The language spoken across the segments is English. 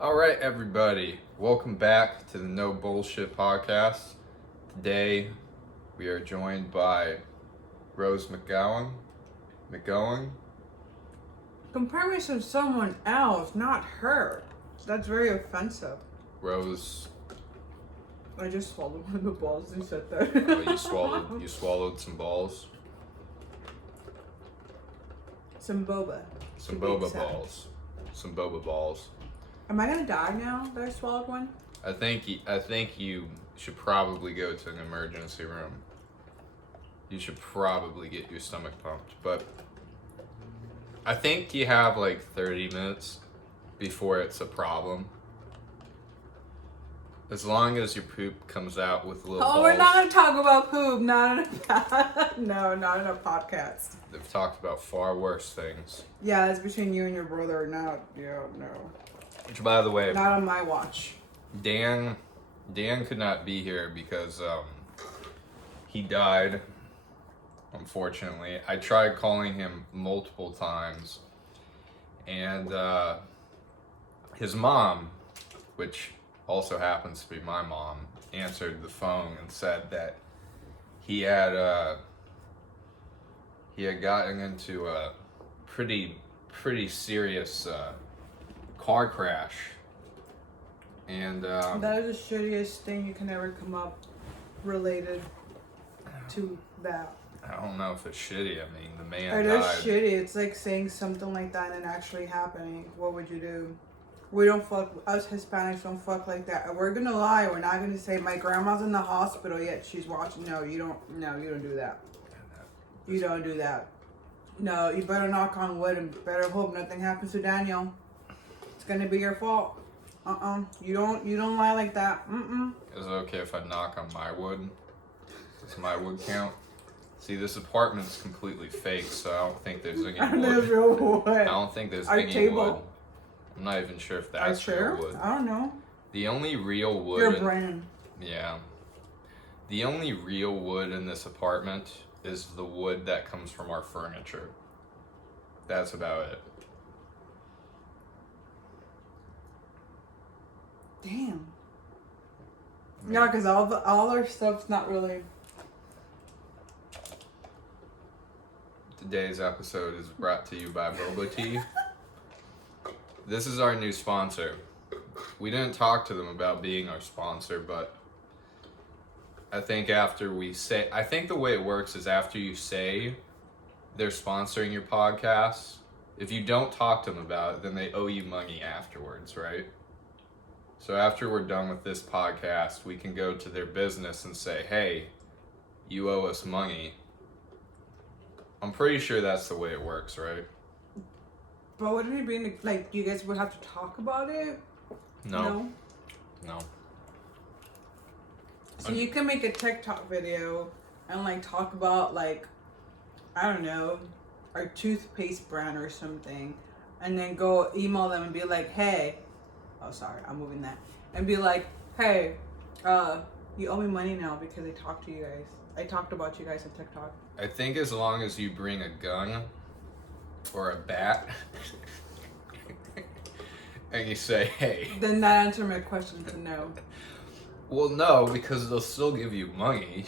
All right, everybody. Welcome back to the No Bullshit podcast. Today, we are joined by Rose McGowan. Compare me to someone else, not her. That's very offensive. Rose, I just swallowed one of the balls and said that. you swallowed some balls. Some boba. Some to be boba exact. balls. Some boba balls. Am I gonna die now that I swallowed one? I think you should probably go to an emergency room. You should probably get your stomach pumped, but I think you have like 30 minutes before it's a problem. As long as your poop comes out with little balls. We're not gonna talk about poop. Not in not in a podcast. They've talked about far worse things. Yeah, it's between you and your brother. No. Which, by the way, Not on my watch. Dan could not be here because he died. Unfortunately, I tried calling him multiple times, and his mom, which also happens to be my mom, answered the phone and said that he had gotten into a pretty serious car crash, and That is the shittiest thing you can ever come up related to that. I don't know if it's shitty. I mean, the man It is died. shitty. It's like saying something like that and actually happening. What would you do? We don't fuck, us Hispanics don't fuck like that. And we're gonna lie. We're not gonna say my grandma's in the hospital yet she's watching. No, you don't do that. You don't do that. No, you better knock on wood and better hope nothing happens to Daniel. It's gonna be your fault. You don't lie like that. Is it okay if I knock on my wood? Does my wood count? See, this apartment's completely fake, so I don't think there's any And wood. there's real wood. I don't think there's Our any table. wood. I'm not even sure if Our that's chair? real wood. I don't know. The only real wood. Your brain. Yeah. The only real wood in this apartment is the wood that comes from our furniture. That's about it. Damn. Yeah, because all our stuff's not really. Today's episode is brought to you by Boba Tea. This is our new sponsor. We didn't talk to them about being our sponsor, but I think the way it works is after you say they're sponsoring your podcast, if you don't talk to them about it, then they owe you money afterwards, right? So after we're done with this podcast, we can go to their business and say, hey, you owe us money. I'm pretty sure that's the way it works, right? But wouldn't it be like you guys would have to talk about it? No. So you can make a TikTok video and like talk about like, I don't know, our toothpaste brand or something, and then go email them and be like, hey, oh sorry, I'm moving that, and be like, hey, you owe me money now because I talked to you guys. I talked about you guys on TikTok. I think as long as you bring a gun or a bat and you say, hey. Then that answered my question to no. Well, no, because they'll still give you money.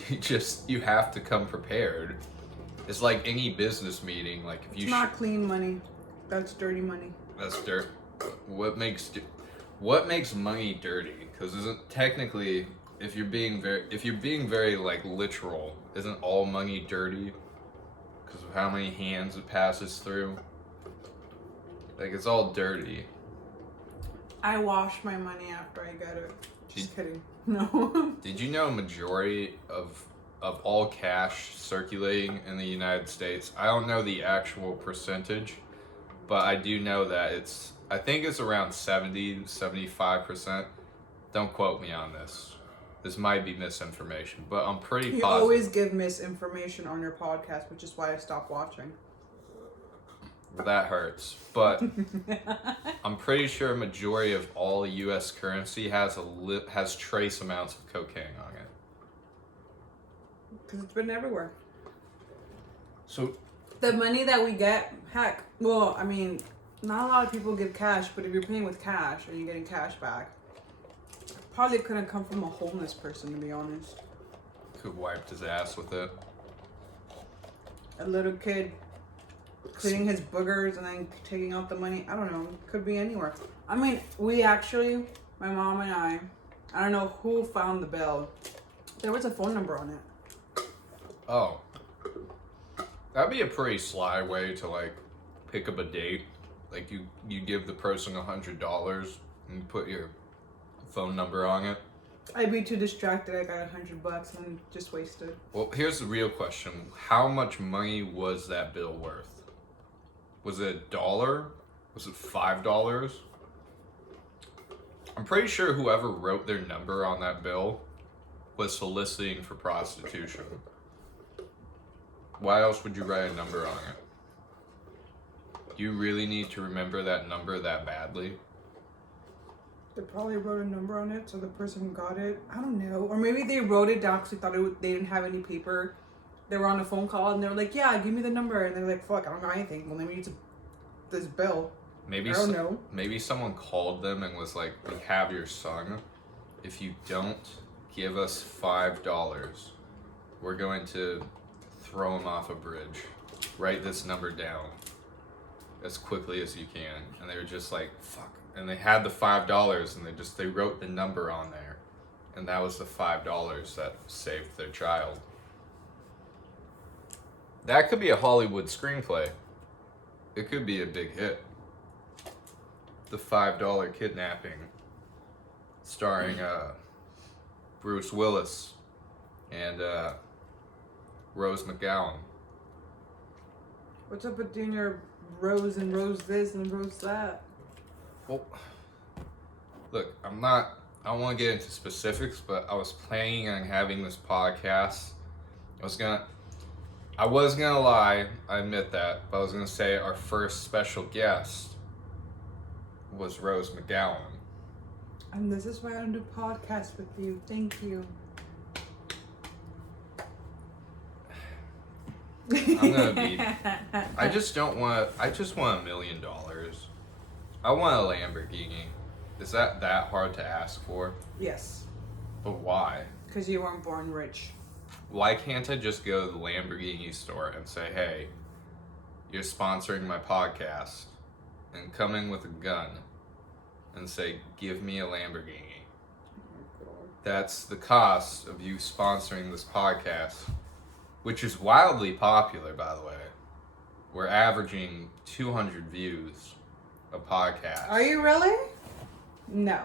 You have to come prepared. It's like any business meeting. Like if you It's not clean money. That's dirty money. That's dirt. What makes money dirty? Because isn't technically, if you're being very like literal, isn't all money dirty? Because of how many hands it passes through. Like it's all dirty. I wash my money after I get it. Just kidding. No. Did you know a majority of all cash circulating in the United States? I don't know the actual percentage, but I do know that I think it's around 75%. Don't quote me on this. This might be misinformation, but I'm pretty You positive. always give misinformation on your podcast, which is why I stopped watching. That hurts. But I'm pretty sure a majority of all U.S. currency has trace amounts of cocaine on it. Because it's been everywhere. So The money that we get, heck, well, I mean, Not a lot of people give cash, but if you're paying with cash and you're getting cash back, probably couldn't come from a homeless person, to be honest. Could wiped his ass with it. A little kid cleaning his boogers and then taking out the money. I don't know. Could be anywhere. I mean, my mom and I don't know who found the bill. There was a phone number on it. Oh. That'd be a pretty sly way to, like, pick up a date. Like, you give the person $100 and you put your phone number on it. I'd be too distracted. I got $100 and just wasted. Well, here's the real question. How much money was that bill worth? Was it $1? Was it $5? I'm pretty sure whoever wrote their number on that bill was soliciting for prostitution. Why else would you write a number on it? Do you really need to remember that number that badly? They probably wrote a number on it so the person got it. I don't know. Or maybe they wrote it down because they thought they didn't have any paper. They were on a phone call and they were like, yeah, give me the number. And they're like, fuck, I don't know anything. Well, let me use this bill. Maybe I don't know. Maybe someone called them and was like, we have your son. If you don't give us $5, we're going to throw him off a bridge. Write this number down as quickly as you can. And they were just like, fuck. And they had the $5 and they wrote the number on there. And that was the $5 that saved their child. That could be a Hollywood screenplay. It could be a big hit. The $5 Kidnapping, starring Bruce Willis and Rose McGowan. What's up with doing your Rose and Rose this and Rose that? Well, look, I don't want to get into specifics, but I was planning on having this podcast. I was gonna lie, I admit that, but I was gonna say our first special guest was Rose McGowan. And this is why I don't do podcasts with you. Thank you. I'm gonna be. I just want $1 million. I want a Lamborghini. Is that hard to ask for? Yes. But why? Because you weren't born rich. Why can't I just go to the Lamborghini store and say, hey, you're sponsoring my podcast, and come in with a gun and say, give me a Lamborghini. That's the cost of you sponsoring this podcast, which is wildly popular, by the way. We're averaging 200 views a podcast. Are you really? No.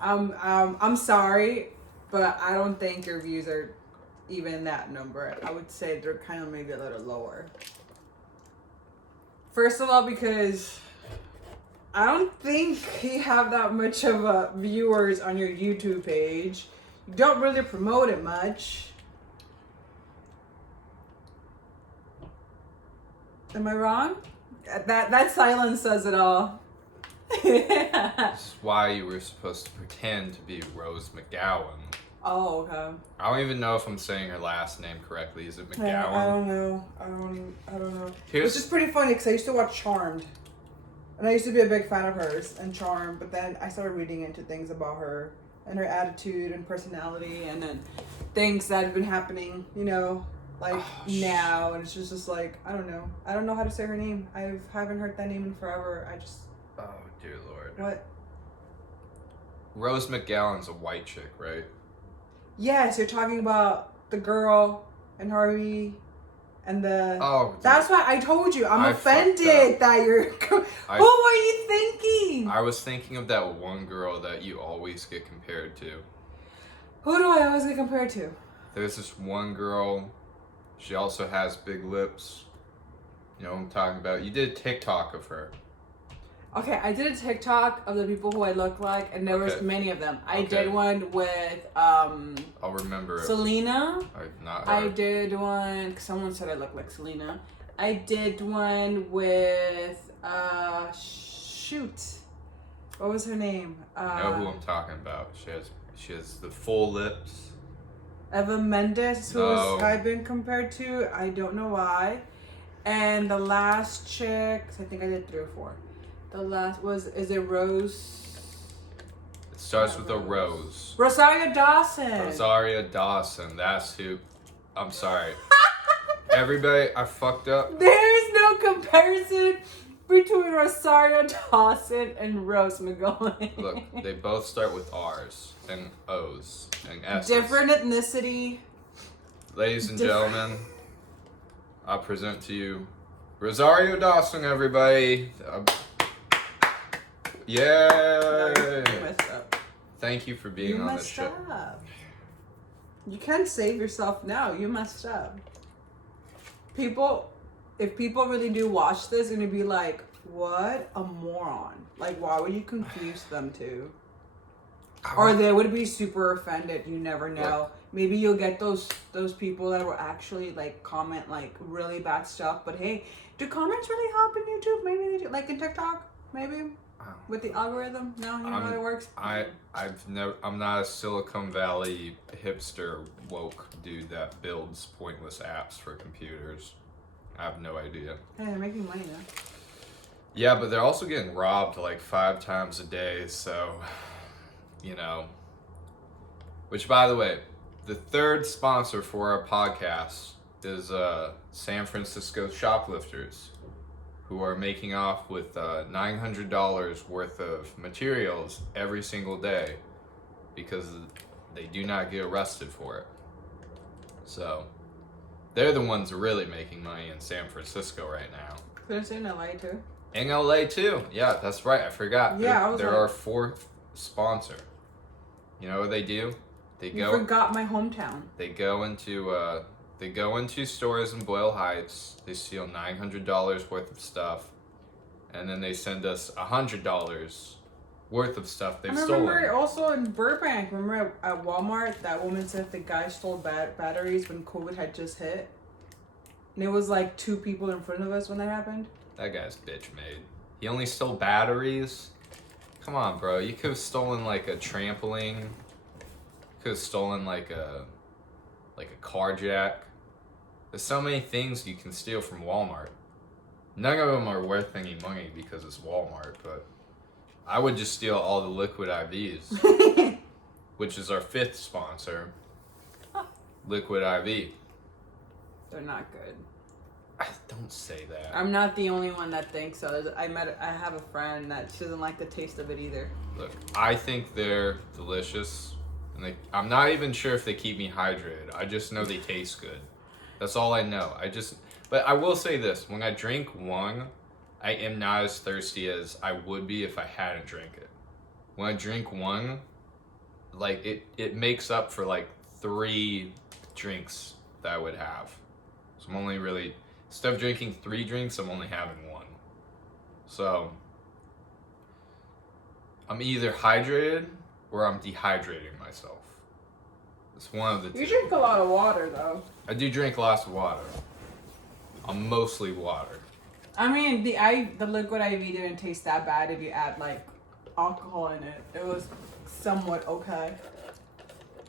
I'm sorry, but I don't think your views are even that number. I would say they're kind of maybe a little lower. First of all, because I don't think you have that much of viewers on your YouTube page. You don't really promote it much. Am I wrong? That silence says it all. That's why you were supposed to pretend to be Rose McGowan. Oh, okay. I don't even know if I'm saying her last name correctly. Is it McGowan? I don't know. I don't know. Here's- It's just pretty funny because I used to watch Charmed. And I used to be a big fan of hers and Charmed, but then I started reading into things about her and her attitude and personality and then things that have been happening, like now. And it's just like, I don't know. I don't know how to say her name. I haven't heard that name in forever. Oh, dear Lord. What? Rose McGowan's a white chick, right? Yes, you're talking about the girl and Harvey and the... Oh, dude. That's why I told you. I'm I offended that you're... Who were you thinking? I was thinking of that one girl that you always get compared to. Who do I always get compared to? There's this one girl. She also has big lips. You know what I'm talking about? You did a TikTok of her. Okay, I did a TikTok of the people who I look like, and there was many of them. I did one with I'll remember it. Selena. Not her. I did one, cause someone said I look like Selena. I did one with shoot, what was her name? I know who I'm talking about. She has the full lips. Eva Mendes, who I've been compared to. I don't know why. And the last chick, I think I did 3 or 4. The last is it Rose? It starts with a Rose. Rosario Dawson. Rosario Dawson. That's who. I'm sorry. Everybody, I fucked up. There is no comparison between Rosario Dawson and Rose McGowan. Look, they both start with R's and O's and S's. Different ethnicity. Ladies and gentlemen, I present to you Rosario Dawson, everybody. Yay! You messed up. Thank you for being on the show. You messed up. You can't save yourself now. You messed up. If people really do watch this, they're gonna be like, what a moron. Like, why would you confuse them too? Or they would be super offended. You never know. Look. Maybe you'll get those people that will actually like comment like really bad stuff. But hey, do comments really help in YouTube? Maybe they do. Like in TikTok, maybe with the algorithm. No, you know how it works. I'm not a Silicon Valley hipster woke dude that builds pointless apps for computers. I have no idea. Hey, they're making money though. Yeah, but they're also getting robbed like 5 times a day, so, you know. Which, by the way, the third sponsor for our podcast is San Francisco shoplifters, who are making off with $900 worth of materials every single day because they do not get arrested for it. So, they're the ones really making money in San Francisco right now. There's in LA too. In LA too. Yeah, that's right. I forgot. Yeah, they're our 4th sponsor. You know what they do? You forgot my hometown. They go into stores in Boyle Heights. They steal $900 worth of stuff, and then they send us $100 worth of stuff they've stolen. I remember also in Burbank. Remember at Walmart, that woman said the guy stole batteries when COVID had just hit, and it was like 2 people in front of us when that happened. That guy's bitch made. He only stole batteries. Come on, bro. You could have stolen like a trampoline. Could have stolen like a car jack. There's so many things you can steal from Walmart. None of them are worth any money because it's Walmart, but I would just steal all the liquid IVs, which is our 5th sponsor, Liquid IV. They're not good. Don't say that. I'm not the only one that thinks so. I have a friend that she doesn't like the taste of it either. Look, I think they're delicious, and I'm not even sure if they keep me hydrated. I just know they taste good. That's all I know. But I will say this: when I drink one, I am not as thirsty as I would be if I hadn't drank it. When I drink one, like it makes up for like 3 drinks that I would have. So I'm only really, instead of drinking 3 drinks, I'm only having 1. So I'm either hydrated or I'm dehydrating myself. It's one of the 2. You drink a lot of water though. I do drink lots of water. I'm mostly water. I mean, the liquid IV didn't taste that bad if you add like alcohol in it. It was somewhat okay.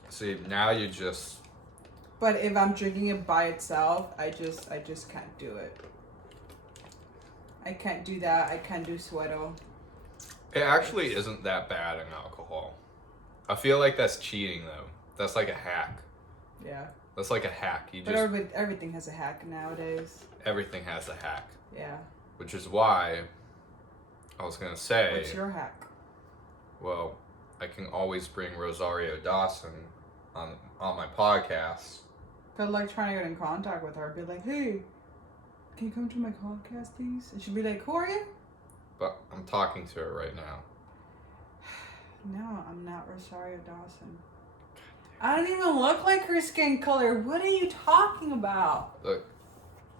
See, now you're just. But if I'm drinking it by itself, I just can't do it. I can't do that. I can't do Suero. It actually isn't that bad in alcohol. I feel like that's cheating though. That's like a hack. Yeah. That's like a hack. But everything has a hack nowadays. Everything has a hack. Yeah. Which is why I was gonna say. What's your hack? Well, I can always bring Rosario Dawson on my podcast. But like trying to get in contact with her, be like, hey, can you come to my podcast, please? And she'd be like, who are you? But I'm talking to her right now. No, I'm not Rosario Dawson. I don't even look like her skin color. What are you talking about? Look,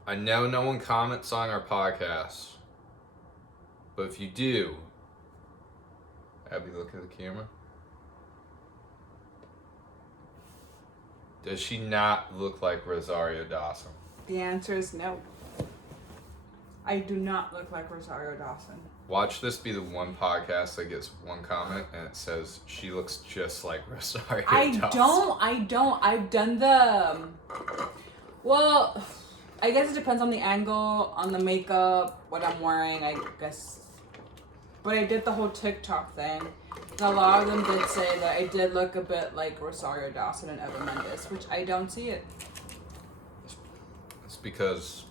I know no one comments on our podcast, but if you do, Abby, look at the camera. Does she not look like Rosario Dawson? The answer is no. I do not look like Rosario Dawson. Watch this be the one podcast that gets 1 comment and it says she looks just like Rosario Dawson. I don't. I've done the... Well, I guess it depends on the angle, on the makeup, what I'm wearing, I guess. But I did the whole TikTok thing. And a lot of them did say that I did look a bit like Rosario, Dawson, and Eva Mendes, which I don't see it. It's because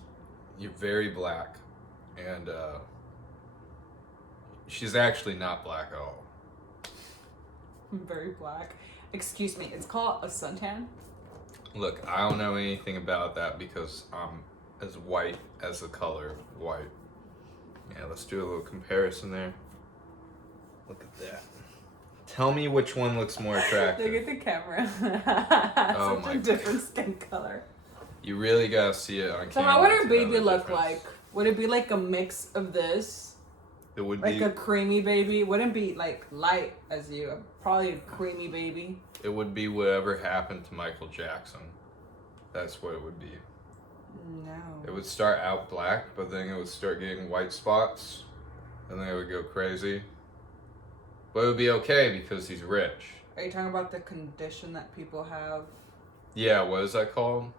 you're very black, and she's actually not black at all. I'm very black. Excuse me, it's called a suntan. Look, I don't know anything about that because I'm as white as the color white. Yeah, let's do a little comparison there. Look at that. Tell me which one looks more attractive. Look at the camera. Oh Such a different skin color. You really gotta see it on camera. So how would our to know baby the look difference. like? Would it be like a mix of this? It would Like be. a creamy baby? Wouldn't be like light as you. Probably a creamy baby. It would be whatever happened to Michael Jackson. That's what it would be. No. It would start out black, but then it would start getting white spots, and then it would go crazy. But it would be okay because he's rich. Are you talking about the condition that people have? Yeah, what is that called?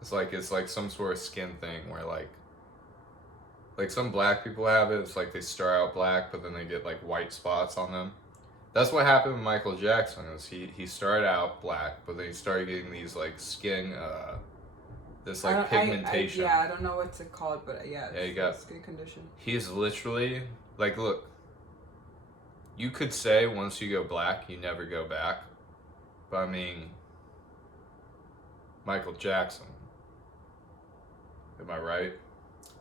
It's like some sort of skin thing where like some black people have it. It's like they start out black, but then they get like white spots on them. That's what happened with Michael Jackson. Is he started out black, but then he started getting these like skin, this like pigmentation. I don't know what's it called, but yeah, Yeah, you got skin condition. He's literally like, look. You could say once you go black, you never go back, but I mean, Michael Jackson. Am I right?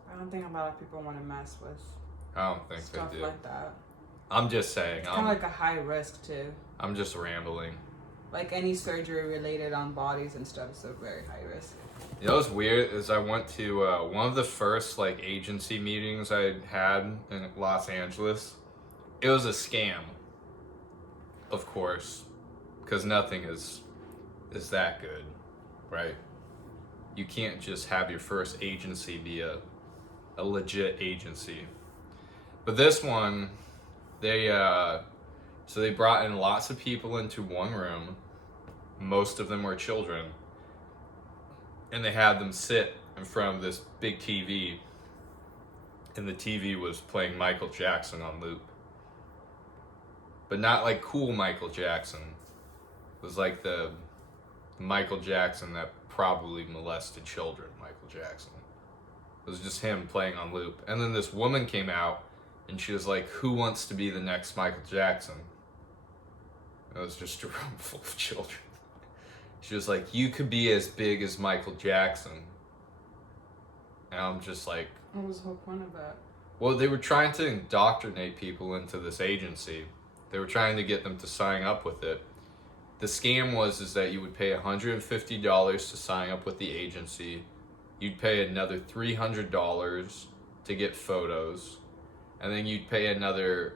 I don't think a lot of people want to mess with I don't think stuff they do. like that. I'm just saying. It's kind of like a high risk too. I'm just rambling. Like any surgery related on bodies and stuff is a very high risk. You know what's weird is I went to one of the first like agency meetings I had in Los Angeles. It was a scam, of course, because nothing is that good, right? You can't just have your first agency be a legit agency. But this one, they brought in lots of people into one room. Most of them were children. And they had them sit in front of this big TV. And the TV was playing Michael Jackson on loop. But not like cool Michael Jackson. It was like the Michael Jackson that probably molested children, Michael Jackson. It was just him playing on loop. And then this woman came out and she was like, who wants to be the next Michael Jackson? And it was just a room full of children. She was like, you could be as big as Michael Jackson. And I'm just like... What was the whole point of that? Well, they were trying to indoctrinate people into this agency. They were trying to get them to sign up with it. The scam was that you would pay $150 to sign up with the agency. You'd pay another $300 to get photos. And then you'd pay another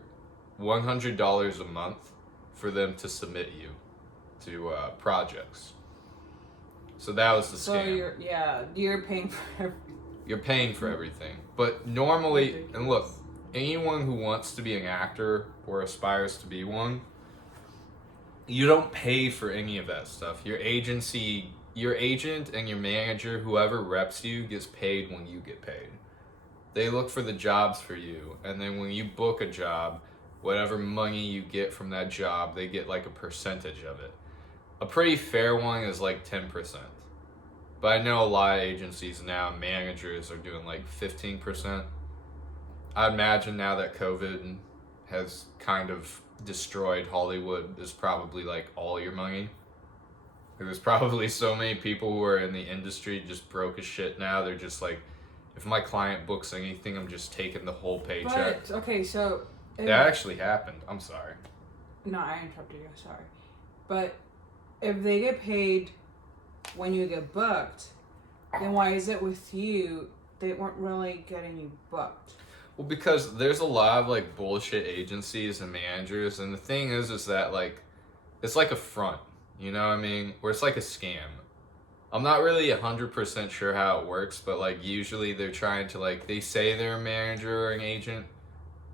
$100 a month for them to submit you to projects. So that was the scam. So you're paying for You're paying for everything. But normally, and look, anyone who wants to be an actor or aspires to be one, you don't pay for any of that stuff. Your agency, your agent and your manager, whoever reps you, gets paid when you get paid. They look for the jobs for you, and then when you book a job, whatever money you get from that job, they get like a percentage of it. A pretty fair one is like 10%. But I know a lot of agencies now, managers are doing like 15%. I imagine now that COVID has kind of destroyed Hollywood, is probably like all your money. There's probably so many people who are in the industry just broke as shit now. They're just like, if my client books anything, I'm just taking the whole paycheck. But, okay, so... That actually happened. I'm sorry. No, I interrupted you. Sorry. But if they get paid when you get booked, then why is it with you they weren't really getting you booked? Well, because there's a lot of like bullshit agencies and managers, and the thing is that like it's like a front, you know what I mean? Where it's like a scam. I'm not really 100% sure how it works, but like usually they're trying to like, they say they're a manager or an agent,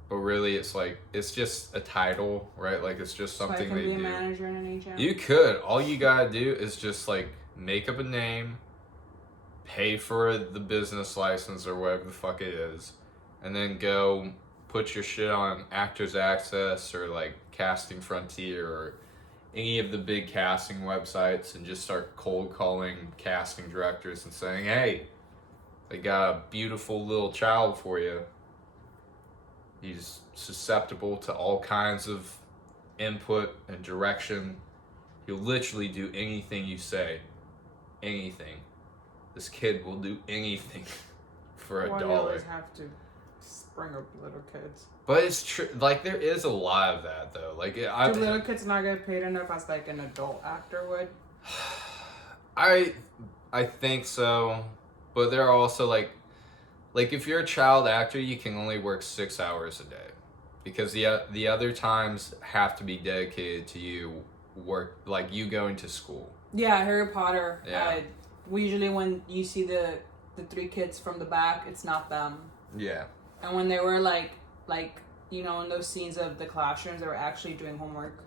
but really it's like, it's just a title, right? Like it's just something so I can they be do. a manager and an agent? You could. All you gotta do is just like make up a name, pay for the business license or whatever the fuck it is, and then go put your shit on Actors Access or like Casting Frontier or any of the big casting websites and just start cold calling casting directors and saying, hey, they got a beautiful little child for you. He's susceptible to all kinds of input and direction. He'll literally do anything you say. Anything. This kid will do anything for $1. Why do you always have to bring up little kids? But it's true. Like, there is a lot of that, though. Like, Do little kids not get paid enough as like an adult actor would? I think so. But there are also like if you're a child actor, you can only work 6 hours a day, because the other times have to be dedicated to you you going to school. Yeah, Harry Potter. Yeah. We usually, when you see the 3 kids from the back, it's not them. Yeah. And when they were like in those scenes of the classrooms, they were actually doing homework.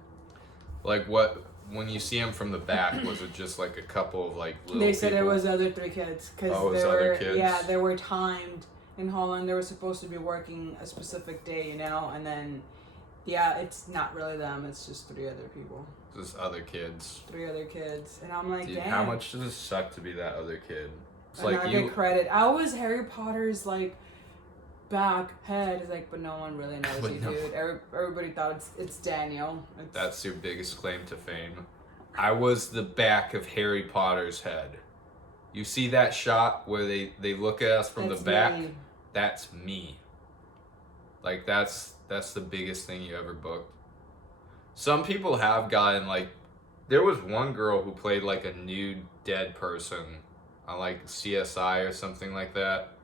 Like what? When you see them from the back, was it just like a couple of like little? They said people? it was other 3 kids because it was other kids? Yeah, they were timed in Holland. They were supposed to be working a specific day, and then it's not really them. It's just 3 other people. Just other kids. 3 other kids, and I'm like, dude, damn. how much does it suck to be that other kid? It's and like I get credit. I was Harry Potter's like back head. It's like, but no one really knows you, dude. Everybody thought it's Daniel. That's your biggest claim to fame. I was the back of Harry Potter's head. You see that shot where they look at us from the back? Me. That's me. Like, that's the biggest thing you ever booked. Some people have gotten, like, there was one girl who played like a nude dead person on like CSI or something like that,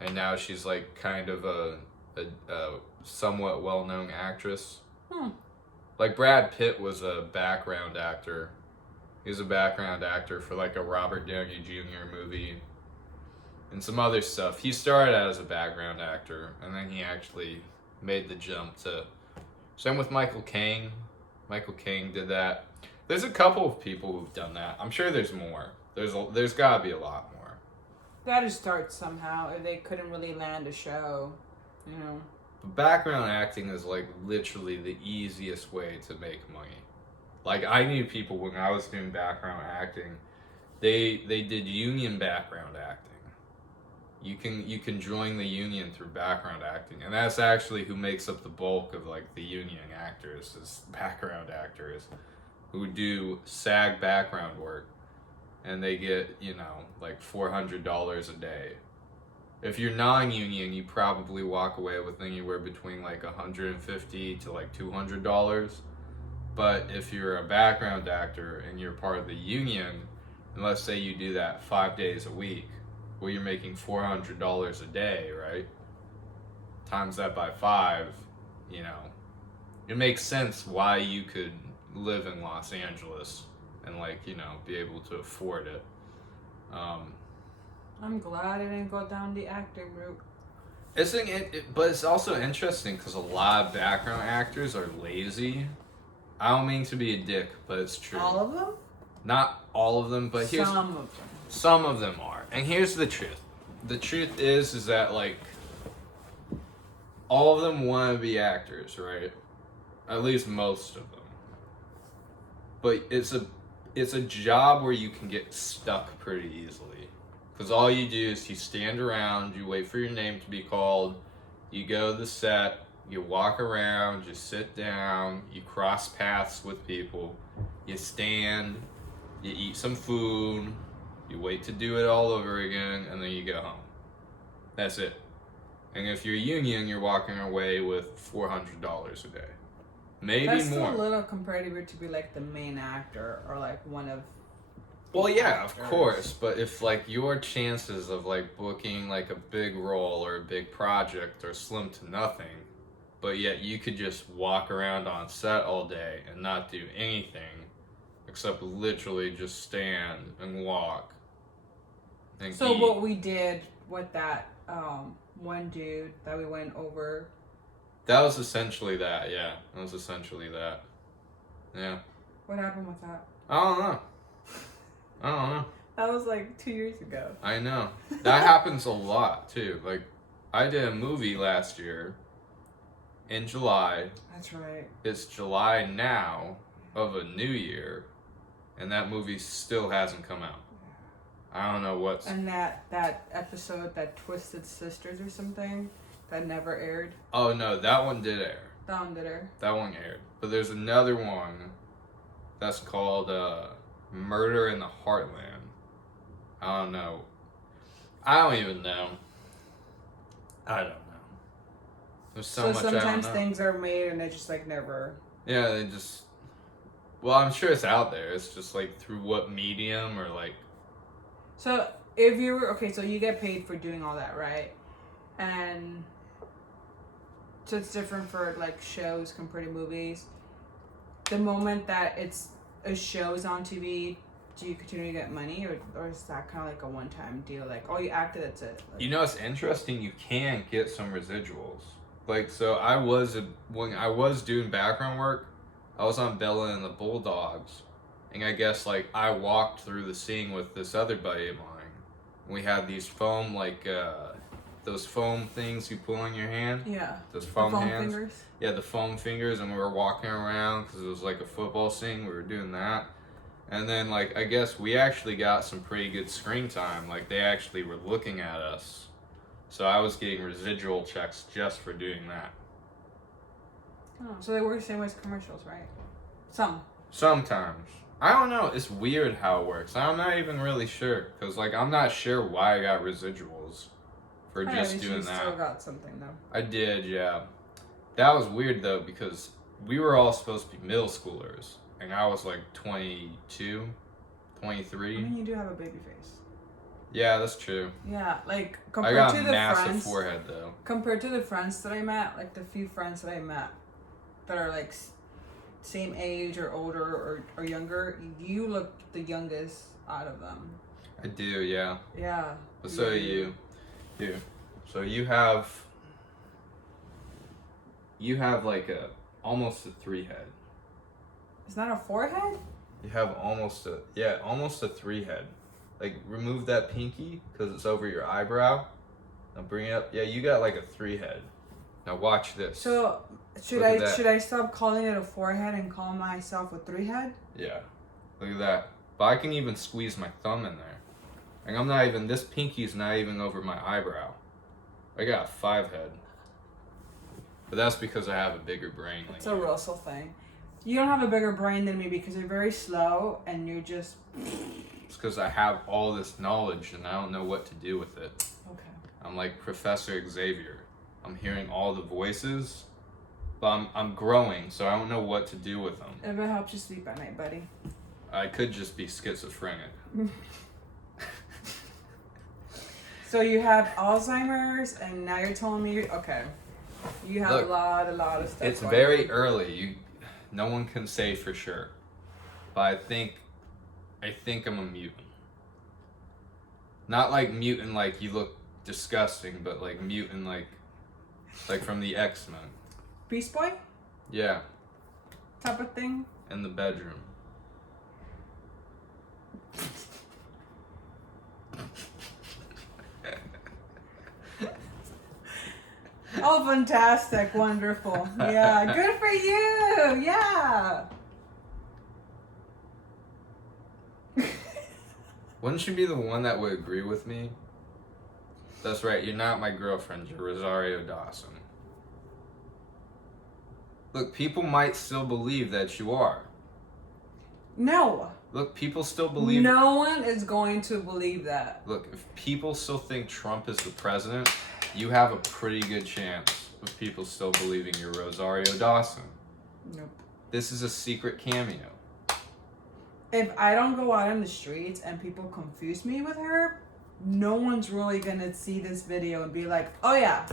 and now she's like kind of a somewhat well-known actress. Like Brad Pitt was a background actor. He was a background actor for like a Robert Downey Jr. movie and some other stuff. He started out as a background actor, and then he actually made the jump to... Same with Michael Caine. Michael Caine did that. There's a couple of people who've done that. I'm sure there's more. There's gotta be a lot more. Gotta start somehow if they couldn't really land a show, you know. But background acting is like literally the easiest way to make money. Like, I knew people when I was doing background acting, they did union background acting. You can join the union through background acting, and that's actually who makes up the bulk of like the union actors, is background actors who do SAG background work, and they get, like $400 a day. If you're non-union, you probably walk away with anywhere between like $150 to like $200. But if you're a background actor and you're part of the union, and let's say you do that 5 days a week, well, you're making $400 a day, right? Times that by 5, it makes sense why you could live in Los Angeles and be able to afford it. I'm glad I didn't go down the acting route. But it's also interesting because a lot of background actors are lazy. I don't mean to be a dick, but it's true. All of them? Not all of them, but some of them are. And here's the truth. The truth is that all of them want to be actors, right? At least most of them. But it's a job where you can get stuck pretty easily. Because all you do is you stand around, you wait for your name to be called, you go to the set, you walk around, you sit down, you cross paths with people, you stand, you eat some food, you wait to do it all over again, and then you go home. That's it. And if you're union, you're walking away with $400 a day. Maybe That's more. That's still a little comparative to be like the main actor or like one of... Well, yeah, of course, but if your chances of booking a big role or a big project are slim to nothing, but yet you could just walk around on set all day and not do anything except literally just stand and walk and So eat. what we did with that one dude that we went over, That was essentially that, yeah. That was essentially that. Yeah. what happened with that? I don't know. That was like 2 years ago. I know. That happens a lot too. Like, I did a movie last year in July. That's right. It's July now of a new year, and that movie still hasn't come out. I don't know what's. And that episode, that Twisted Sisters or something, that never aired. Oh no, that one did air. That one did air. That one aired. But there's another one that's called Murder in the Heartland. I don't know. I don't even know. I don't know. There's so much I don't sometimes know. things are made and they just like never. Yeah, they just. Well, I'm sure it's out there. It's just like through what medium or like. So if you were okay, so you get paid for doing all that, right? And so it's different for like shows compared to movies. The moment that it's a show's on TV, do you continue to get money, or is that kind of like a one-time deal? Like, oh, you acted, that's it. Like, You know, it's interesting. You can get some residuals. Like, so when I was doing background work, I was on Bella and the Bulldogs, and I guess like I walked through the scene with this other buddy of mine. We had these foam those foam things you put on your hand. yeah. Those foam hands. Fingers. Yeah, the foam fingers, and we were walking around because it was like a football scene. We were doing that. And then, like, I guess we actually got some pretty good screen time. Like, they actually were looking at us. So I was getting residual checks just for doing that. Oh, so they work the same way as commercials, right? Some. Sometimes. I don't know. It's weird how it works. I'm not even really sure. Because, like, I'm not sure why I got residuals for just doing that. Still got something, though. I did, yeah. That was weird, though, because we were all supposed to be middle schoolers. And I was like 22, 23. I mean, you do have a baby face. Yeah, that's true. Yeah, like I compared got to a the massive friends, forehead, though. compared to the friends that I met, like the few friends that I met that are like same age or older or younger, you look the youngest out of them. I do, yeah. Yeah. But so do you. You. So you have like almost a 3 head. It's not a forehead? You have almost a 3 head. Like, remove that pinky because it's over your eyebrow. Now bring it up. Yeah, you got like a 3 head. Now watch this. So should I stop calling it a forehead and call myself a 3 head? Yeah. Look at that. But I can even squeeze my thumb in there. Like, this pinky's not even over my eyebrow. I got a 5 head. But that's because I have a bigger brain. It's a Russell thing. You don't have a bigger brain than me because you're very slow and you're just... It's because I have all this knowledge and I don't know what to do with it. Okay. I'm like Professor Xavier. I'm hearing all the voices, but I'm growing, so I don't know what to do with them. If it helps you sleep at night, buddy. I could just be schizophrenic. So you have Alzheimer's and now you're telling me... Okay. You have Look, a lot of stuff. It's going very on. early. No one can say for sure. But I think I'm a mutant. Not like mutant like you look disgusting, but like mutant like from the X-Men. Beast Boy Yeah, type of thing. in the bedroom. Oh, fantastic. Wonderful. Yeah, good for you. Yeah. Wouldn't you be the one that would agree with me? That's right, you're not my girlfriend, you're Rosario Dawson. Look, people might still believe that you are. No. Look, people still believe... No one is going to believe that. Look, if people still think Trump is the president, you have a pretty good chance of people still believing you're Rosario Dawson. Nope. This is a secret cameo. If I don't go out in the streets and people confuse me with her, no one's really gonna see this video and be like, oh yeah.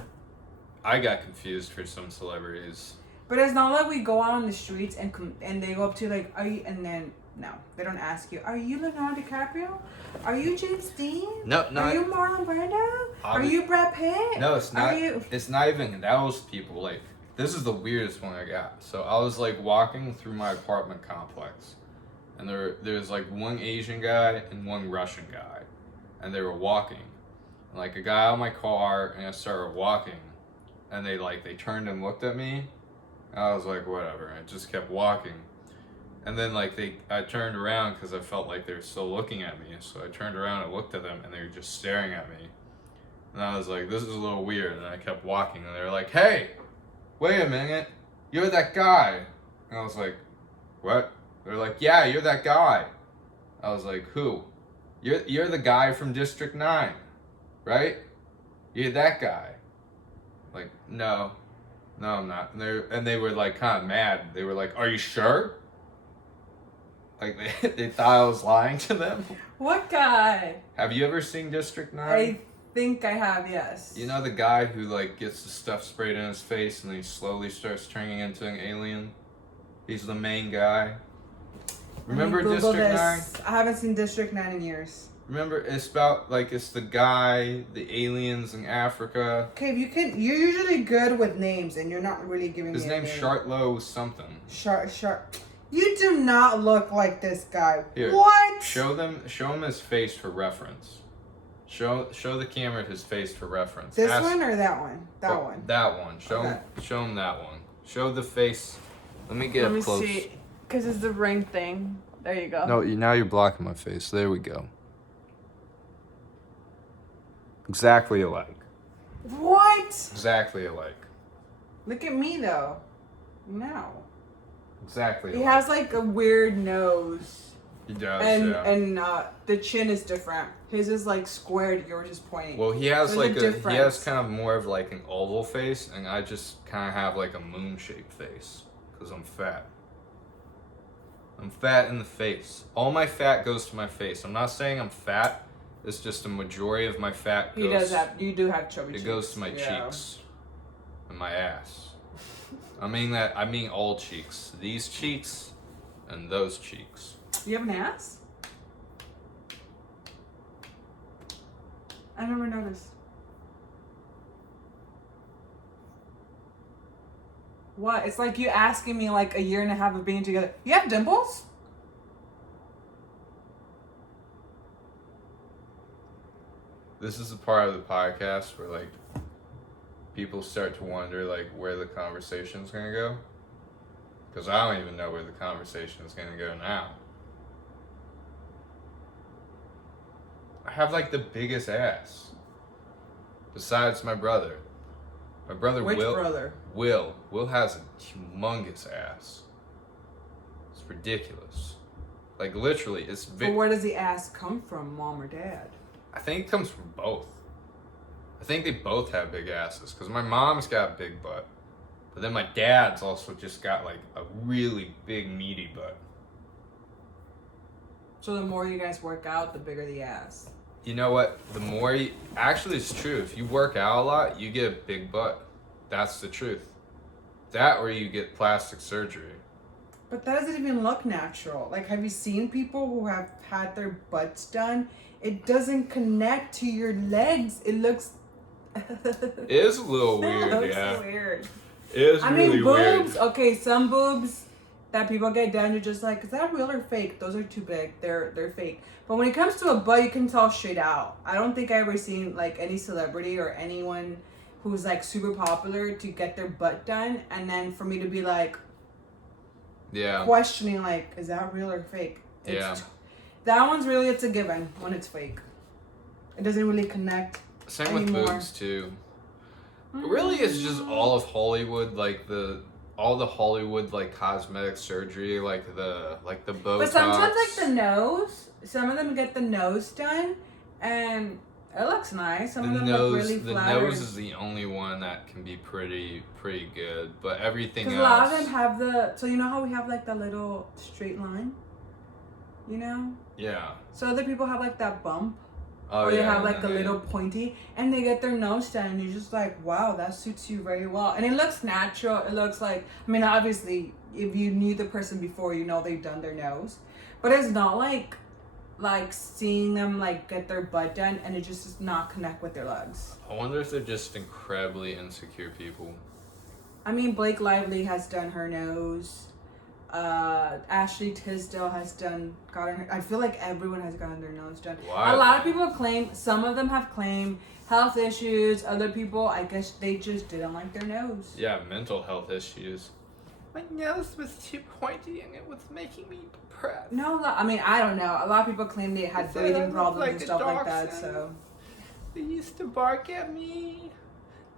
I got confused for some celebrities. But it's not like we go out on the streets and they go up to like, are you, and then, no, they don't ask you, are you Leonardo DiCaprio? Are you James Dean? No, Are you Marlon Brando? Are you Brad Pitt? No, it's not. Are you... It's not even those people. Like, this is the weirdest one I got. So I was like walking through my apartment complex, and there's like one Asian guy and one Russian guy, and they were walking, and like a guy out of my car, and I started walking, and they turned and looked at me, and I was like, whatever, and I just kept walking, and then I turned around because I felt like they were still looking at me, so I turned around and looked at them, and they were just staring at me, and I was like, this is a little weird, and I kept walking, and they were like, hey, wait a minute, you're that guy, and I was like, what? They're like, yeah, you're that guy. I was like, who? You're the guy from District 9, right? You're that guy. Like, no, I'm not. And they were like kind of mad. They were like, are you sure? Like they thought I was lying to them. What guy? Have you ever seen District 9? I think I have, yes. You know the guy who like gets the stuff sprayed in his face and he slowly starts turning into an alien? He's the main guy. Remember District 9? I haven't seen District 9 in years. Remember, it's about it's the guy, the aliens in Africa. Okay, you're usually good with names, and you're not really giving His me name's Shartlow something. Shart. You do not look like this guy. Here, what? Show him his face for reference. Show the camera his face for reference. This one or that one? That one. That one. Show him that one. Show the face. Let me get up close. Let me see, because it's the ring thing. There you go. No, now you're blocking my face. There we go. Exactly alike. What? Exactly alike. Look at me though. No. Exactly He alike. has like a weird nose. He does, and the chin is different. His is like squared. Yours is pointing. Well, he has There's a he has difference. kind of more of like an oval face, and I just kind of have like a moon-shaped face because I'm fat. I'm fat in the face. All my fat goes to my face. I'm not saying I'm fat. It's just a majority of my fat goes. You do have chubby cheeks. It goes to my cheeks and my ass. I mean all cheeks. These cheeks and those cheeks. You have an ass? I never noticed. What? It's like you asking me like a year and a half of being together. You have dimples? This is the part of the podcast where like people start to wonder like where the conversation's gonna go. Because I don't even know where the conversation is gonna go now. I have like the biggest ass. Besides my brother. My brother Which Will. brother? Will has a humongous ass. It's ridiculous. Like literally, it's But where does the ass come from, mom or dad? I think it comes from both. I think they both have big asses because my mom's got a big butt, but then my dad's also just got like a really big meaty butt. So the more you guys work out, the bigger the ass. You know what? Actually, it's true. If you work out a lot, you get a big butt. That's the truth. That or you get plastic surgery. But that doesn't even look natural. Like, have you seen people who have had their butts done? It doesn't connect to your legs. It looks. It is a little weird, That looks yeah. weird. It is really boobs. weird. Okay, some boobs that people get done, you're just like, is that real or fake? Those are too big. They're fake. But when it comes to a butt, you can tell straight out. I don't think I ever seen like any celebrity or anyone who's like super popular to get their butt done, and then for me to be like, Yeah. questioning like, is that real or fake? Yeah. That one's really, it's a given when it's fake. It doesn't really connect. Same with anymore. boobs too. Really, it's just all of Hollywood, like all the Hollywood like cosmetic surgery, like the Botox. but sometimes like the nose, some of them get the nose done, and it looks nice. Some of them look really the flat. nose is the only one that can be pretty good, but everything else. Because a lot of them have so you know how we have like the little straight line, you know. Yeah. So other people have like that bump. Oh or yeah. they have like and a then little pointy, and they get their nose done, and you're just like, wow, that suits you very well. And it looks natural. It looks like, I mean, obviously, if you knew the person before, you know they've done their nose. But it's not like seeing them like get their butt done, and it just does not connect with their legs. I wonder if they're just incredibly insecure people. I mean, Blake Lively has done her nose. Ashley Tisdale has gotten her. I feel like everyone has gotten their nose done. Why? A lot of people claim. Some of them have claimed health issues. Other people, I guess, they just didn't like their nose. Yeah, mental health issues. My nose was too pointy and it was making me depressed. No, I mean, I don't know. A lot of people claim they had breathing problems and stuff like that. So they used to bark at me.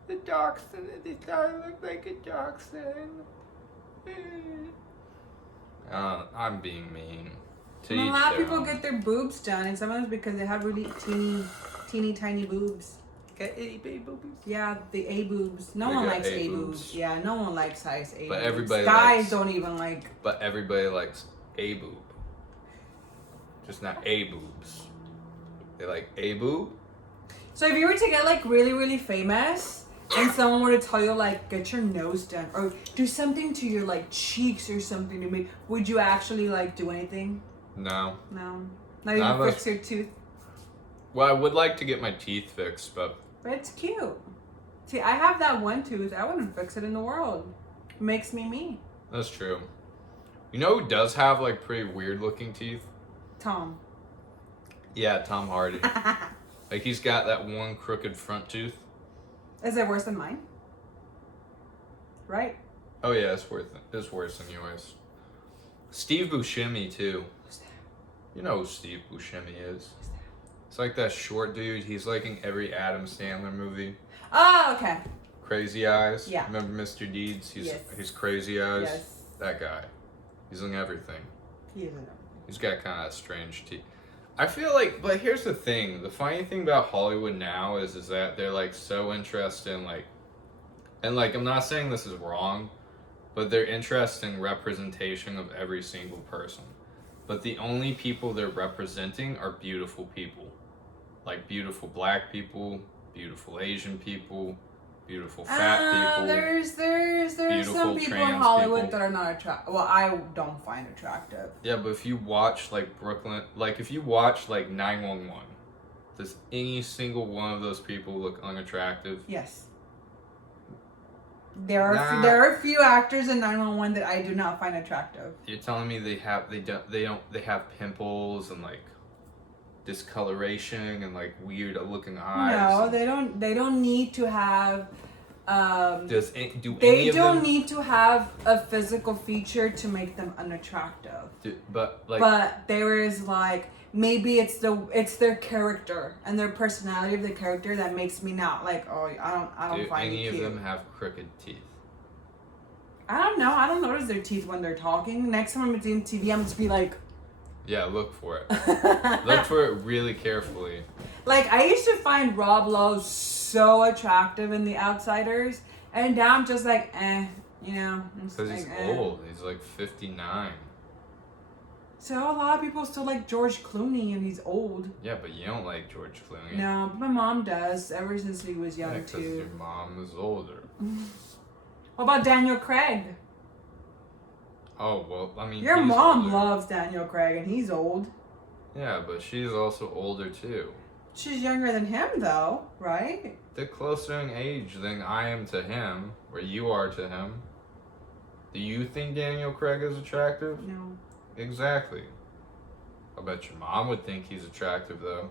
The dachshund. They thought I looked like a dachshund. I'm being mean. And a lot of people get their boobs done, and sometimes because they have really teeny tiny boobs. Got itty bitty boobies. Yeah, the A boobs. No They one got likes A A boobs. boobs. Yeah, no one likes size A. But boobs. everybody Guys likes- don't even like. But everybody likes a boob. Just not a boobs. They like a boob. So if you were to get like really, really famous, and someone were to tell you like get your nose done or do something to your like cheeks or something to make, would you actually like do anything? No. No. Not even Not unless- fix your tooth. Well, I would like to get my teeth fixed, but But it's cute. See, I have that one tooth. I wouldn't fix it in the world. It makes me me. that's true. You know who does have like pretty weird looking teeth? Tom. Yeah, Tom Hardy. Like he's got that one crooked front tooth. Is it worse than mine? Right? Oh yeah, it's worse than yours. Steve Buscemi too. Who's that? You know who Steve Buscemi is? It's like that short dude. He's like in every Adam Sandler movie. Oh, okay. Crazy Eyes. Yeah. Remember Mr. Deeds? Yes. He's Crazy Eyes. Yes. That guy. He's in everything. He isn't. He's got kind of strange teeth. I feel like, but here's the thing. The funny thing about Hollywood now is that they're like so interested in like, and like I'm not saying this is wrong, but they're interested in representation of every single person. But the only people they're representing are beautiful people. Like beautiful black people, beautiful Asian people, beautiful fat people. There's beautiful some people in trans Hollywood people. that are not attractive. Well, I don't find attractive. Yeah, but if you watch like Brooklyn, like if you watch like 911, does any single one of those people look unattractive? Yes. There are Nah. there are a few actors in 911 that I do not find attractive. You're telling me they have pimples and like discoloration and like weird looking eyes? No, they don't need to have Does do any they of don't them? need to have a physical feature to make them unattractive. But like, But there is like maybe it's their character and their personality of the character that makes me not like, oh, I don't do find any it of cute. them have crooked teeth? I don't know. I don't notice their teeth when they're talking. Next time I'm on TV, I'm just be like, Yeah, look for it. Look for it really carefully. Like I used to find Rob Lowe so attractive in The Outsiders, and now I'm just like, you know. I'm just Because he's like, eh. old. He's like 59. So a lot of people still like George Clooney, and he's old. Yeah, but you don't like George Clooney. No, but my mom does ever since he was young Because too. your mom is older. What about Daniel Craig? Oh, well, I mean, Your he's mom older. loves Daniel Craig, and he's old. Yeah, but she's also older too. She's younger than him, though, right? They're closer in age than I am to him, or you are to him. Do you think Daniel Craig is attractive? No. Exactly. I bet your mom would think he's attractive, though.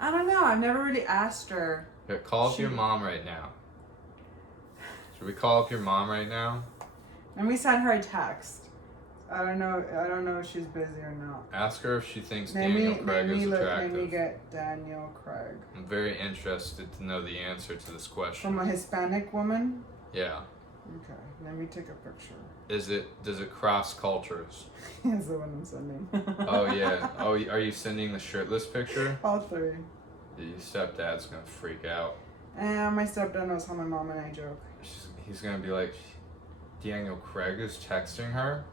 I don't know. I've never really asked her. Here, call up your mom right now. Should we call up your mom right now? Let me send her a text. I don't know if she's busy or not. Ask her if she thinks Daniel Craig is attractive. Let me get Daniel Craig. I'm very interested to know the answer to this question. From a Hispanic woman? Yeah. Okay, let me take a picture. Does it cross cultures? Here's the one I'm sending. Oh yeah. Oh, are you sending the shirtless picture? All three. Your stepdad's gonna freak out. And my stepdad knows how my mom and I joke. He's gonna be like, Daniel Craig is texting her?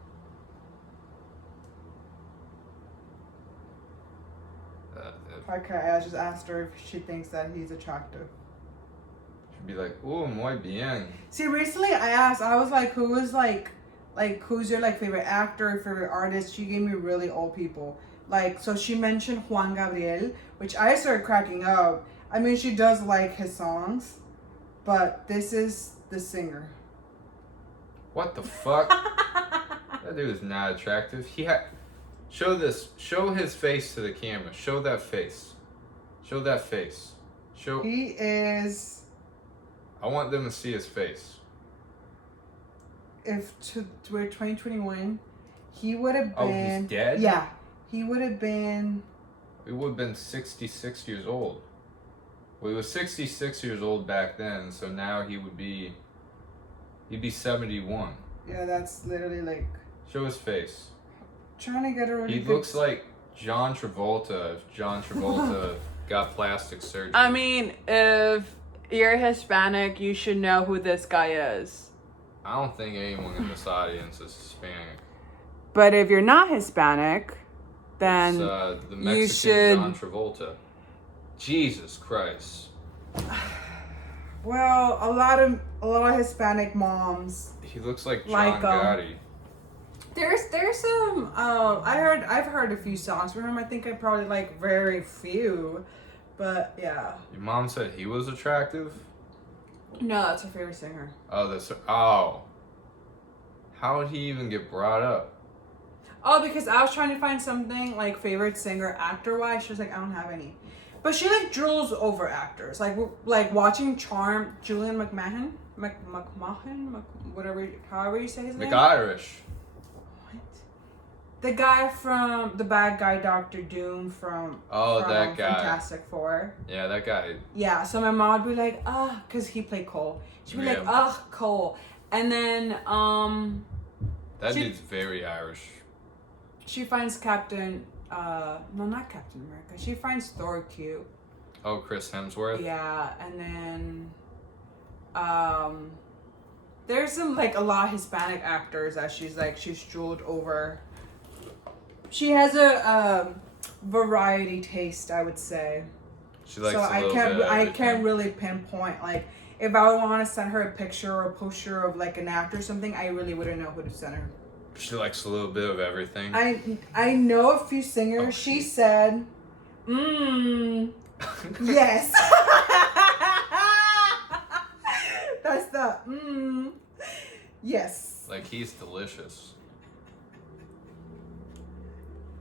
Okay, I just asked her if she thinks that he's attractive. She'd be like, oh, muy bien. See, recently I was like, who's your like favorite actor or favorite artist? She gave me really old people. Like, so she mentioned Juan Gabriel, which I started cracking up. I mean, she does like his songs, but this is the singer. What the fuck? That dude is not attractive. Show his face to the camera. Show that face. Show that face. He is. I want them to see his face. If we're 2021, he would have been. Oh, he's dead? Yeah, he would have been. We would have been 66 years old. Well, he was 66 years old back then, so now he'd be 71. Yeah, that's literally like. Show his face. Trying to get a really He good. looks like John Travolta if John Travolta got plastic surgery. I mean, if you're Hispanic, you should know who this guy is. I don't think anyone in this audience is Hispanic. But if you're not Hispanic, then It's, the Mexican you should. John Travolta. Jesus Christ. Well, a lot of Hispanic moms. He looks like John Like, Gotti. There's some. I've heard a few songs from him. I think I probably like very few, but yeah. Your mom said he was attractive? No, that's her favorite singer. Oh. How did he even get brought up? Oh, because I was trying to find something like favorite singer actor wise. She was like, I don't have any. But she like drools over actors. Like watching Charm, Julian McMahon, however you say his name. McIrish. What? The guy from the bad guy Doctor Doom from That guy. Fantastic Four. Yeah, that guy. Yeah, so my mom would be like, because he played Cole. She'd be like, Cole. And then That dude's very Irish. she finds Captain, no, not Captain America. She finds Thor cute. Oh, Chris Hemsworth? Yeah, and then there's some like a lot of Hispanic actors that she's drooled over. She has a variety taste, I would say. She likes So a little bit of I everything. can't really pinpoint like if I would want to send her a picture or a poster of like an actor or something, I really wouldn't know who to send her. She likes a little bit of everything. I know a few singers. Oh, she said, yes. That's the yes. Like, he's delicious.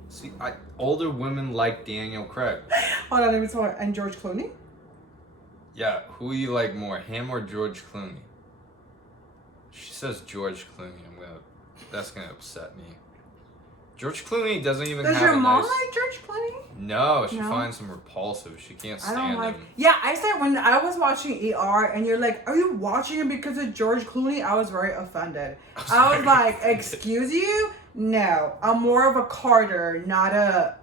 See, older women like Daniel Craig. Hold on, let me tell. And George Clooney. Yeah, who you like more, him or George Clooney? She says George Clooney. That's gonna upset me. George Clooney doesn't even Does have your a mom nice... like George Clooney? No, she No? finds him repulsive. She can't I stand don't like. him. Yeah, I said when I was watching ER, and you're like, "Are you watching it because of George Clooney?" I was very offended. I was like, "Excuse you? No, I'm more of a Carter, not a."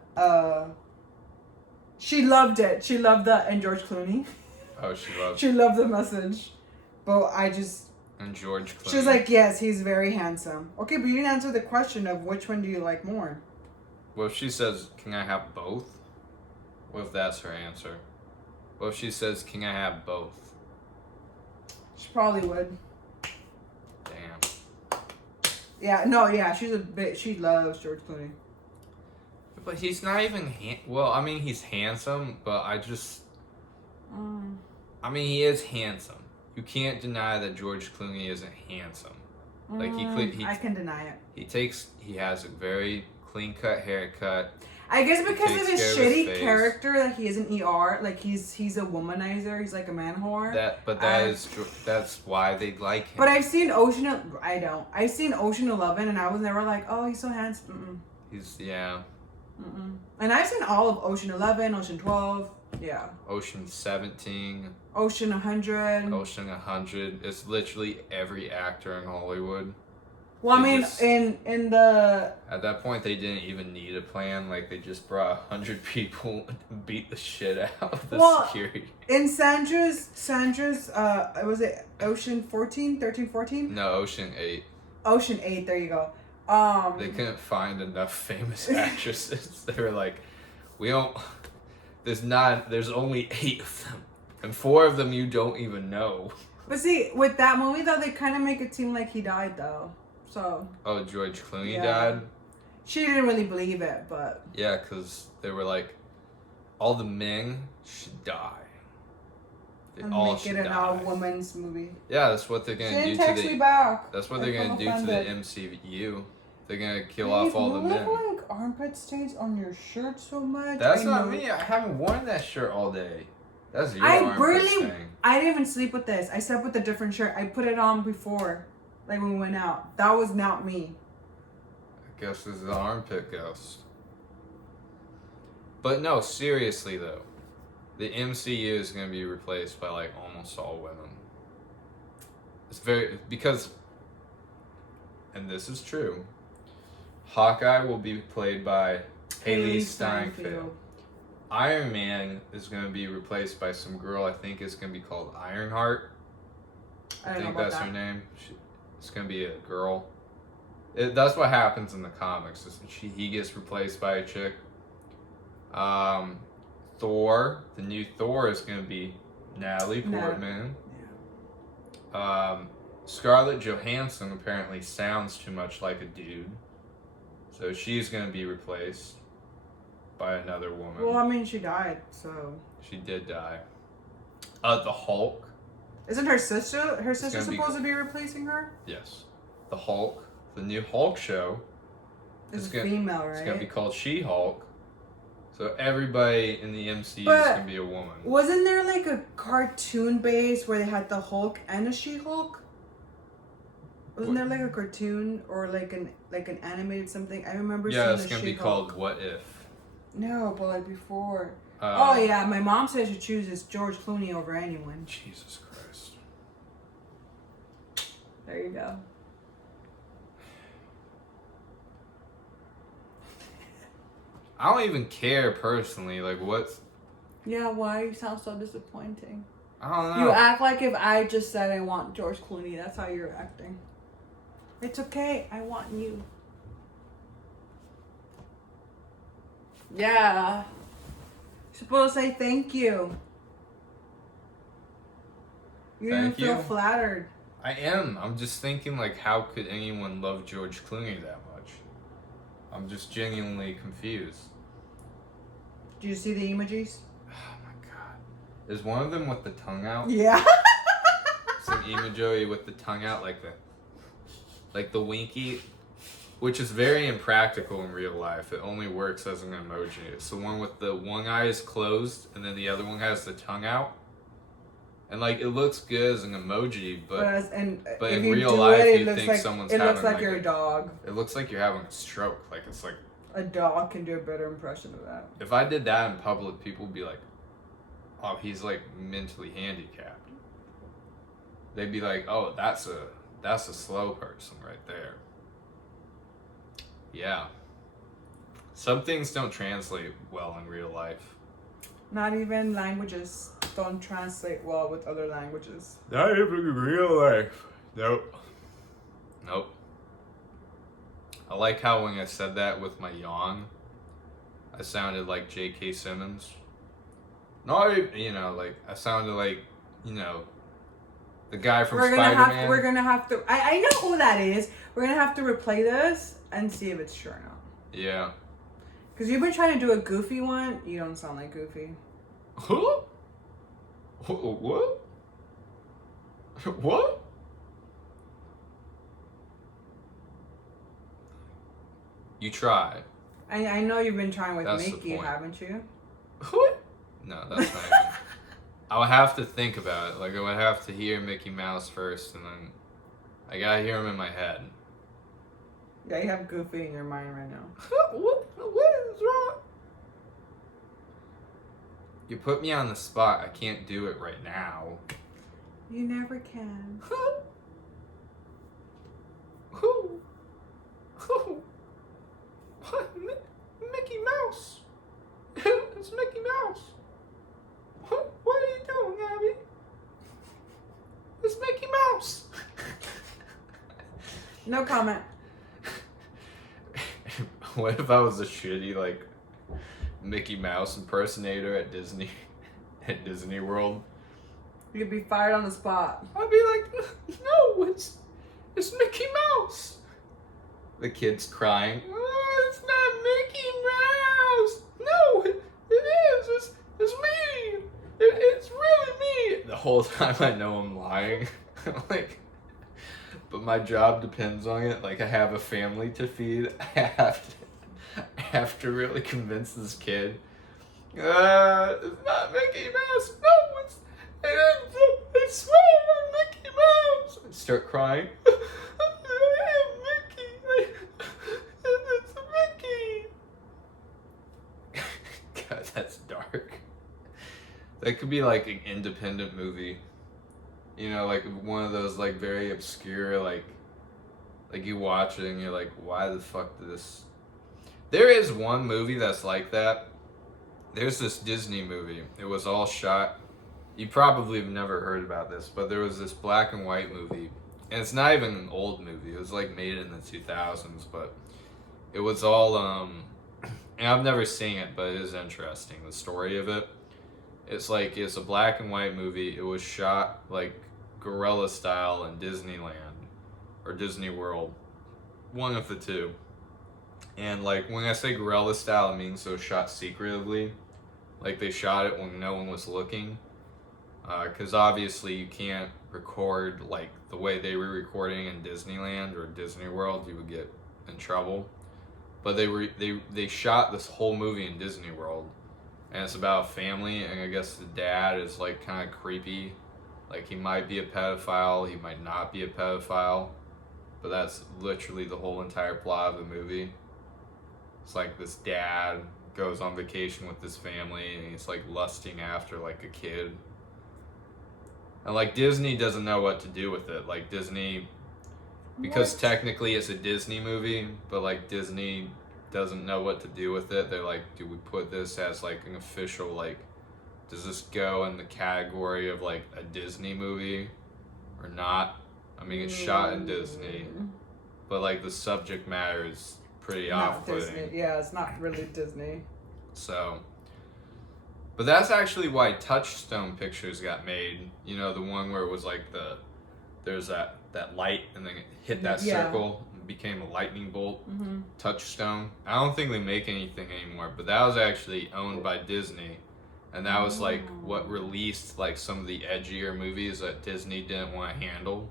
She loved it. She loved that and George Clooney. Oh, she loves She loved the message, but I just. and George Clooney. She was like, "Yes, he's very handsome." Okay, but you didn't answer the question of which one do you like more. What if she says, "Can I have both?" What if that's her answer? What if she says, "Can I have both?" She probably would. Damn. Yeah, no, yeah, she's a bit. She loves George Clooney. But he's not even well, I mean, he's handsome, but I mean, he is handsome. You can't deny that George Clooney isn't handsome. Like, I can deny it. He has a very clean-cut haircut. I guess because takes of his care of his shitty face. character that he is an ER, like he's a womanizer. He's like a man whore. That's why they like him. But I've seen I've seen Ocean 11, and I was never like, oh, he's so handsome. Yeah. And I've seen all of Ocean 11, Ocean 12, yeah. Ocean 17. Ocean 100. Ocean 100. It's literally every actor in Hollywood. Well, I They mean, just- in the At that point, they didn't even need a plan. Like, they just brought 100 people and beat the shit out of the security. in Sandra's was it Ocean 14, 13, 14? No, Ocean 8. Ocean 8, there you go. They couldn't find enough famous actresses. They were like, there's only 8 of them. And 4 of them you don't even know. But see, with that movie though, they kind of make it seem like he died though. So. Oh, George Clooney Yeah. died? She didn't really believe it, but. Yeah, because they were like, all the Ming should die. They And all make should it an die. all-women's movie. Yeah, that's what they're She gonna do didn't to text me the. back. That's what I they're gonna feel do to the offended. MCU. They're gonna kill Babe, off all the you men. look like armpit stains on your shirt so much. That's I not know. me. I haven't worn that shirt all day. That's your I armpit really, stain. I didn't even sleep with this. I slept with a different shirt. I put it on before, like when we went out. That was not me. I guess this is the armpit ghost. But no, seriously though, the MCU is gonna be replaced by like almost all women. It's because, and this is true. Hawkeye will be played by Haley Steinfeld. Iron Man is going to be replaced by some girl I think is going to be called Ironheart. I think that's her name. It's going to be a girl. That's what happens in the comics. He gets replaced by a chick. Thor, the new Thor is going to be Natalie Portman. Scarlett Johansson apparently sounds too much like a dude. So she's going to be replaced by another woman. Well, I mean, she died, so. She did die. The Hulk. Isn't her sister supposed to be replacing her? Yes. The Hulk. The new Hulk show. It's female, right? It's going to be called She-Hulk. So everybody in the MCU is going to be a woman. Wasn't there like a cartoon base where they had the Hulk and a She-Hulk? Wasn't there like a cartoon or like an animated something? I remember seeing it's going to be called What If. No, but like before. Oh yeah, my mom says she chooses George Clooney over anyone. Jesus Christ. There you go. I don't even care personally. Like, what's... Yeah, why? You sound so disappointing. I don't know. You act like if I just said I want George Clooney. That's how you're acting. It's okay. I want you. Yeah. You're supposed to say thank you. You didn't Thank you. feel flattered. I am. I'm just thinking, like, how could anyone love George Clooney that much? I'm just genuinely confused. Did you see the emojis? Oh my god. Is one of them with the tongue out? Yeah. It's an emoji with the tongue out, like the winky, which is very impractical in real life. It only works as an emoji. It's the one with the one eye is closed and then the other one has the tongue out. And like it looks good as an emoji, but in real life you think someone's having. It looks like you're a dog. It looks like you're having a stroke. Like it's like a dog can do a better impression of that. If I did that in public, people would be like, "Oh, he's like mentally handicapped." They'd be like, "Oh, that's a slow person right there." Yeah. Some things don't translate well in real life. Not even languages don't translate well with other languages. Not even in real life. Nope. I like how when I said that with my yawn, I sounded like J.K. Simmons. Not even, like, I sounded like, the guy from Spider-Man. We're gonna have to, I know who that is. We're gonna have to replay this and see if it's true or not. Yeah. Because you've been trying to do a Goofy one. You don't sound like Goofy. Huh? What? What? You try. I know you've been trying with That's the Mickey, point. haven't you? What? No, that's not even. I would have to think about it. Like, I would have to hear Mickey Mouse first, and then I gotta hear him in my head. Yeah, you have Goofy in your mind right now. What is wrong? You put me on the spot. I can't do it right now. You never can. Who? What? Mickey Mouse. It's Mickey Mouse. What are you doing, Abby? It's Mickey Mouse. No comment. What if I was a shitty, like, Mickey Mouse impersonator at Disney World? You'd be fired on the spot. I'd be like, no, it's Mickey Mouse. The kid's crying. Oh, it's not Mickey Mouse. No, it is. It's me. It's really me. The whole time I know I'm lying. Like, but my job depends on it. Like, I have a family to feed. I have to really convince this kid. It's not Mickey Mouse. No, I swear on Mickey Mouse. I start crying. Mickey. It's Mickey. God, that's dark. That could be like an independent movie. You know, like one of those like very obscure, like you watch it and you're like, why the fuck did this? There is one movie that's like that. There's this Disney movie. It was all shot. You probably have never heard about this, but there was this black and white movie. And it's not even an old movie. It was like made in the 2000s, but it was all, and I've never seen it, but it is interesting, the story of it. It's like, it's a black and white movie. It was shot like guerrilla style in Disneyland or Disney World. One of the two. And like, when I say guerrilla style, it means it was shot secretively. Like, they shot it when no one was looking. Because obviously you can't record like the way they were recording in Disneyland or Disney World. You would get in trouble. But they shot this whole movie in Disney World. And it's about a family, and I guess the dad is like kind of creepy. Like, he might be a pedophile, he might not be a pedophile. But that's literally the whole entire plot of the movie. It's like this dad goes on vacation with his family, and he's like lusting after like a kid. And like, Disney doesn't know what to do with it. Like, Disney, because technically it's a Disney movie, but like Disney doesn't know what to do with it. They're like, do we put this as like an official, like, does this go in the category of like a Disney movie or not? I mean, it's shot in Disney, but like the subject matter is pretty off-putting. Yeah, it's not really Disney. So, but that's actually why Touchstone Pictures got made. You know, the one where it was like there's that light and then it hit that circle and became a lightning bolt. Mm-hmm. Touchstone. I don't think they make anything anymore, but that was actually owned by Disney. And that was like what released like some of the edgier movies that Disney didn't want to handle.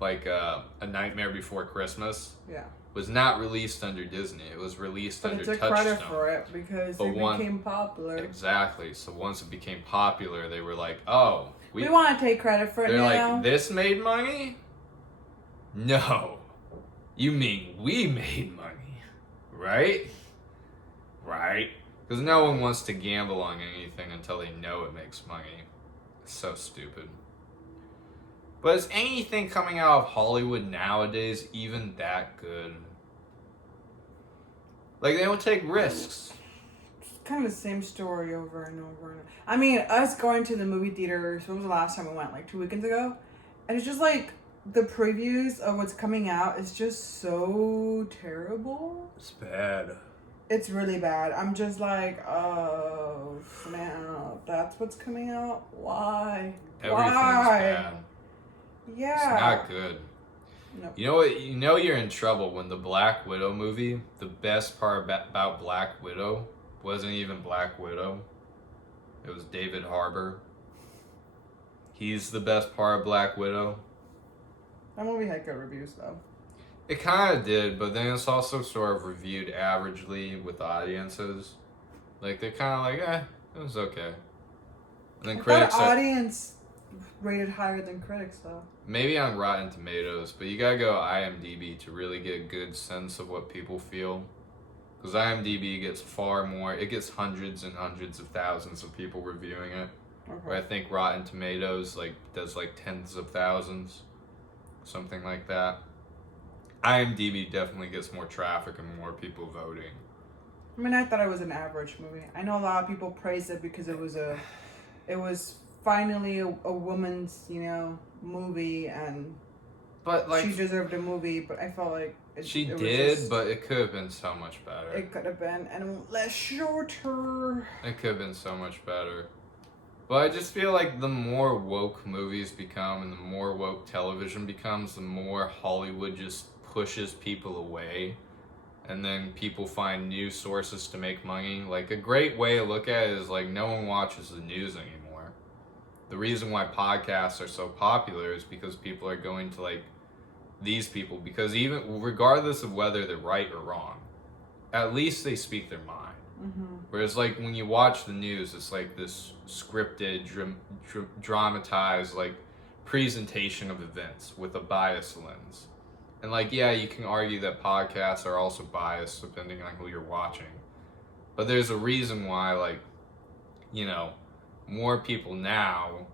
Like A Nightmare Before Christmas. Yeah. Was not released under Disney. It was released under Touchstone. But it took credit for it because it became popular. Exactly. So once it became popular, they were like, oh, we want to take credit for it they're now. like, this made money? No. You mean we made money, right? Right? Because no one wants to gamble on anything until they know it makes money. It's so stupid. But is anything coming out of Hollywood nowadays even that good? Like, they don't take risks. It's kind of the same story over and over and over. I mean, us going to the movie theaters, when was the last time we went? Like 2 weekends ago? And it's just like, the previews of what's coming out is just so terrible. It's bad. It's really bad. I'm just like, oh, snap. That's what's coming out? Why? Everything's bad. Yeah. It's not good. Nope. You know what? You know you're in trouble when the Black Widow movie, the best part about Black Widow wasn't even Black Widow. It was David Harbour. He's the best part of Black Widow. That movie had good reviews, though. It kind of did, but then it's also sort of reviewed averagely with audiences. Like, they're kind of like, it was okay. And then critics audience rated higher than critics, though. Maybe on Rotten Tomatoes, but you gotta go IMDb to really get a good sense of what people feel. Because IMDb gets far more, it gets hundreds and hundreds of thousands of people reviewing it. Okay. Where I think Rotten Tomatoes does tens of thousands. Something like that. IMDb definitely gets more traffic and more people voting. I mean, I thought it was an average movie. I know a lot of people praised it because it was finally a woman's, movie, and but she deserved a movie, but I felt like she did, but it could have been so much better. It could have been, and less shorter. It could have been so much better. But I just feel like the more woke movies become and the more woke television becomes, the more Hollywood just pushes people away. And then people find new sources to make money. Like, a great way to look at it is, like, no one watches the news anymore. the reason why podcasts are so popular is because people are going to like these people, because even regardless of whether they're right or wrong, at least they speak their mind. Whereas like when you watch the news, it's like this scripted, dramatized like presentation of events with a biased lens. And like, yeah, you can argue that podcasts are also biased depending on who you're watching. But there's a reason why, like, you know, more people now,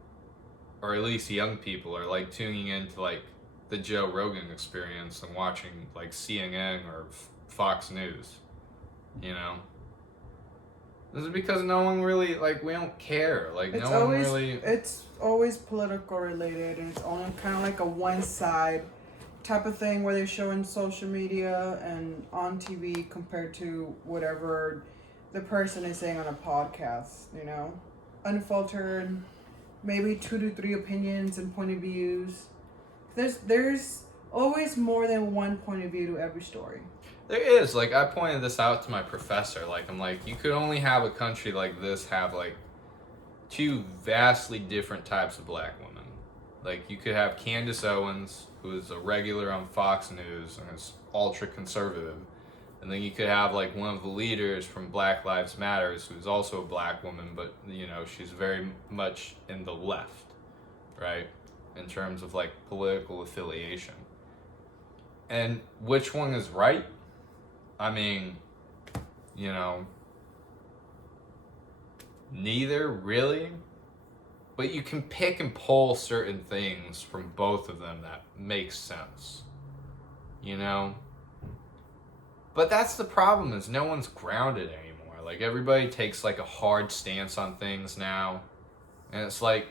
or at least young people, are like tuning into like the Joe Rogan experience and watching like CNN or Fox News, you know? This is because no one really, like, we don't care. Like, It's no one always really... it's always political related, and it's only kind of like a one side type of thing where they're showing social media and on TV compared to whatever the person is saying on a podcast, you know? Unfiltered, maybe 2 to 3 opinions and point of views. There's always more than one point of view to every story. There is. Like, I pointed this out to my professor. Like, I'm like, you could only have a country like this have, like, 2 vastly different types of black women. Like, you could have Candace Owens, who is a regular on Fox News and is ultra-conservative. And then you could have, like, one of the leaders from Black Lives Matters, who's also a black woman, but, you know, she's very much in the left, right? In terms of, like, political affiliation. And which one is right? I mean, you know, neither really, but you can pick and pull certain things from both of them that make sense, you know? But that's the problem, is no one's grounded anymore. Like, everybody takes like a hard stance on things now, and it's like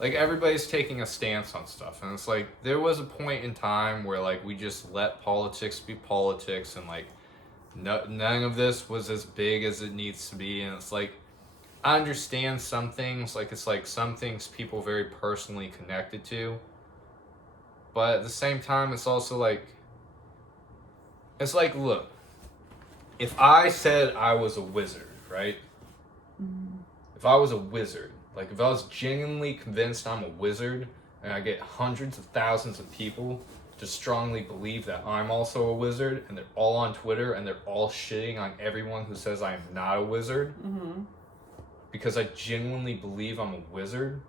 everybody's taking a stance on stuff, and it's like there was a point in time where like we just let politics be politics, and like none of this was as big as it needs to be. And it's like, I understand some things, like it's like some things people very personally connected to, but at the same time it's also like, it's like, look, if I said I was a wizard, right? If I was a wizard, like, if I was genuinely convinced I'm a wizard, and I get hundreds of thousands of people to strongly believe that I'm also a wizard, and they're all on Twitter, and they're all shitting on everyone who says I am not a wizard, because I genuinely believe I'm a wizard,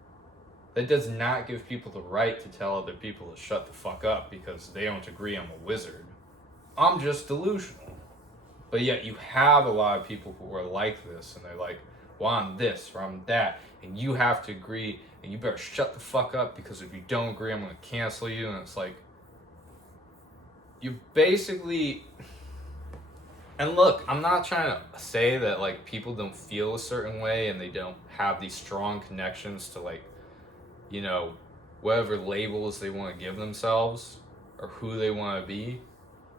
that does not give people the right to tell other people to shut the fuck up because they don't agree I'm a wizard. I'm just delusional. But yet you have a lot of people who are like this, and they're like, well, I'm this, or I'm that, and you have to agree, and you better shut the fuck up, because if you don't agree, I'm going to cancel you. And it's like, you basically, and look, I'm not trying to say that like people don't feel a certain way and they don't have these strong connections to, like, you know, whatever labels they want to give themselves or who they want to be.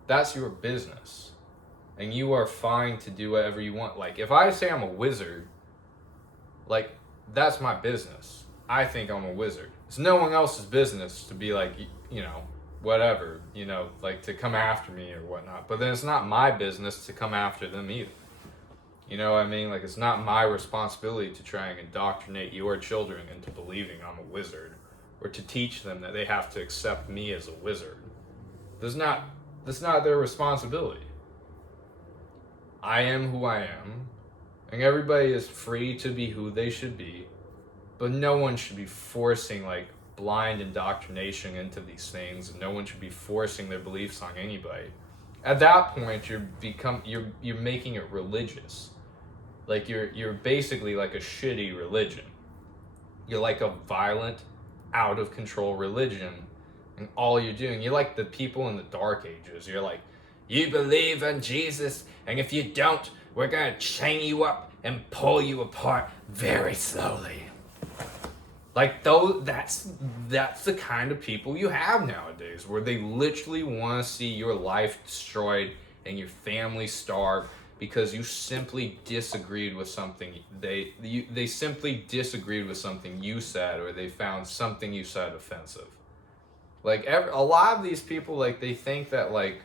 That's your business, and you are fine to do whatever you want. Like, if I say I'm a wizard, like, that's my business. I think I'm a wizard. It's no one else's business to be like, you know, whatever, you know, like to come after me or whatnot. But then it's not my business to come after them either. You know what I mean? Like, it's not my responsibility to try and indoctrinate your children into believing I'm a wizard, or to teach them that they have to accept me as a wizard. That's not their responsibility. I am who I am, and everybody is free to be who they should be, but no one should be forcing like blind indoctrination into these things, and no one should be forcing their beliefs on anybody. At that point, you're making it religious. Like, you're basically like a shitty religion. You're like a violent, out of control religion, and all you're doing, you're like the people in the Dark Ages. You're like, you believe in Jesus, and if you don't, we're gonna chain you up and pull you apart very slowly. Like, that's the kind of people you have nowadays, where they literally want to see your life destroyed and your family starve because you simply disagreed with something. They simply disagreed with something you said, or they found something you said offensive. Like, a lot of these people, like, they think that, like,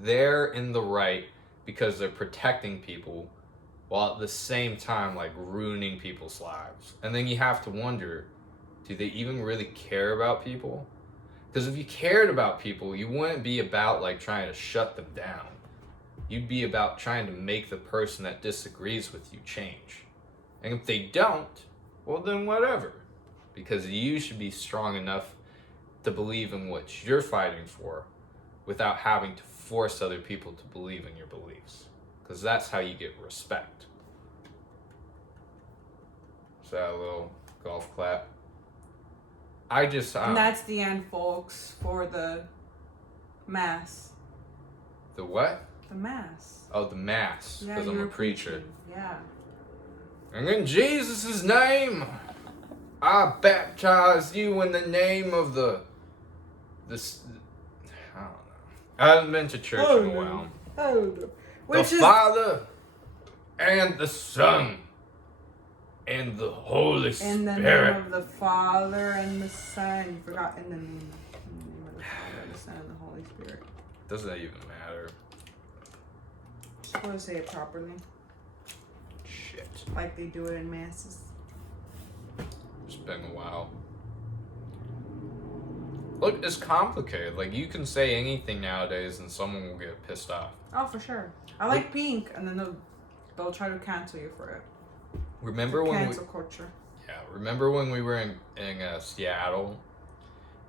they're in the right because they're protecting people, while at the same time, like, ruining people's lives. And then you have to wonder, do they even really care about people? Because if you cared about people, you wouldn't be about, like, trying to shut them down. You'd be about trying to make the person that disagrees with you change. And if they don't, well, then whatever. Because you should be strong enough to believe in what you're fighting for without having to force other people to believe in your beliefs. Because that's how you get respect. So a little golf clap. And that's the end, folks, for the mass. The what? The mass. Oh, the mass. Yeah, Because I'm a preacher. preaching. Yeah. And in Jesus' name, I baptize you in the name of I don't know. I haven't been to church in a while. Which The is Father and the Son and the Holy Spirit. in the name of the Father and the Son. You forgot in the name of the Father, the Son, and the Holy Spirit. Doesn't even matter. Just want to say it properly, Shit. like they do it in masses. It's been a while. Look, it's complicated. Like, you can say anything nowadays and someone will get pissed off. Oh, for sure. I like pink, and then they'll try to cancel you for it. Remember when Cancel culture. remember when we were in Seattle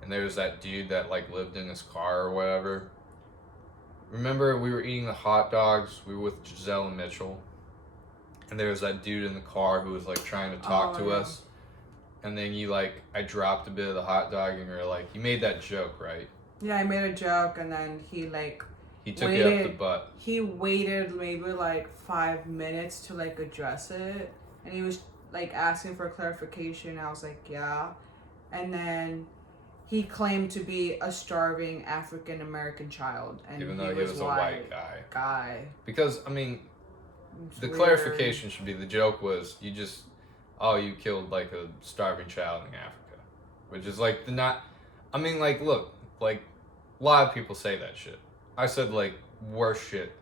and there was that dude that, like, lived in his car or whatever? Remember we were eating the hot dogs, we were with Giselle and Mitchell, and there was that dude in the car who was, like, trying to talk to us, and then I dropped a bit of the hot dog and you were like, you made that joke, right? Yeah, I made a joke, and then he took it up the butt. He waited maybe 5 minutes to address it, and he was asking for clarification. I was like, yeah, and then he claimed to be a starving African American child, and even though he was a white guy. Because I mean, the clarification should be, the joke was you killed a starving child in Africa, which is look, a lot of people say that shit. I said worse shit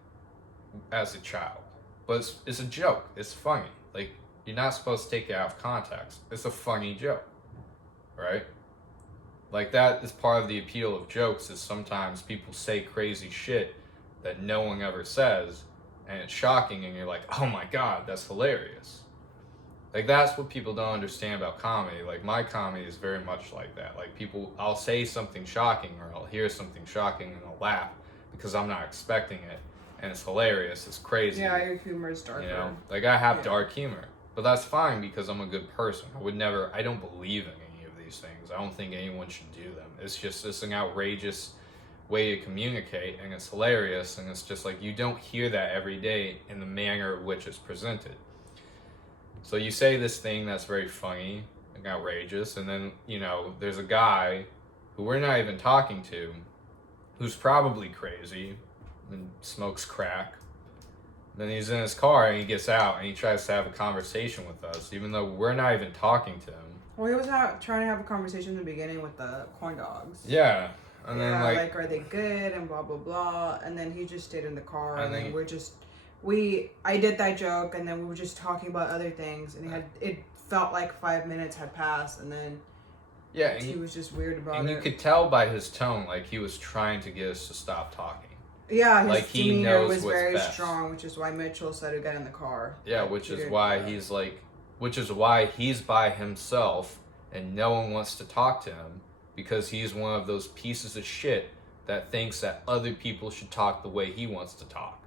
as a child, but it's a joke. It's funny. You're not supposed to take it out of context. It's a funny joke, right? That is part of the appeal of jokes, is sometimes people say crazy shit that no one ever says, and it's shocking, and you're like, oh my god, that's hilarious. That's what people don't understand about comedy. My comedy is very much like that. I'll say something shocking, or I'll hear something shocking, and I'll laugh because I'm not expecting it, and it's hilarious, it's crazy. Yeah, your humor is darker. You know, I have dark humor, but that's fine because I'm a good person. I don't believe in any of these things. I don't think anyone should do them. It's an outrageous way to communicate, and it's hilarious, and it's just you don't hear that every day in the manner in which it's presented. So you say this thing that's very funny and outrageous, and then, there's a guy who we're not even talking to, who's probably crazy and smokes crack. Then he's in his car and he gets out and he tries to have a conversation with us, even though we're not even talking to him. Well, he was trying to have a conversation in the beginning with the corn dogs. Yeah. And then are they good and blah blah blah, and then he just stayed in the car, and then I did that joke, and then we were just talking about other things, and it felt like 5 minutes had passed, and then he was just weird about it. And you could tell by his tone, he was trying to get us to stop talking. Yeah, his he demeanor knows was what's very best. strong, which is why Mitchell said to get in the car. Yeah, which is why he's by himself and no one wants to talk to him, because he's one of those pieces of shit that thinks that other people should talk the way he wants to talk.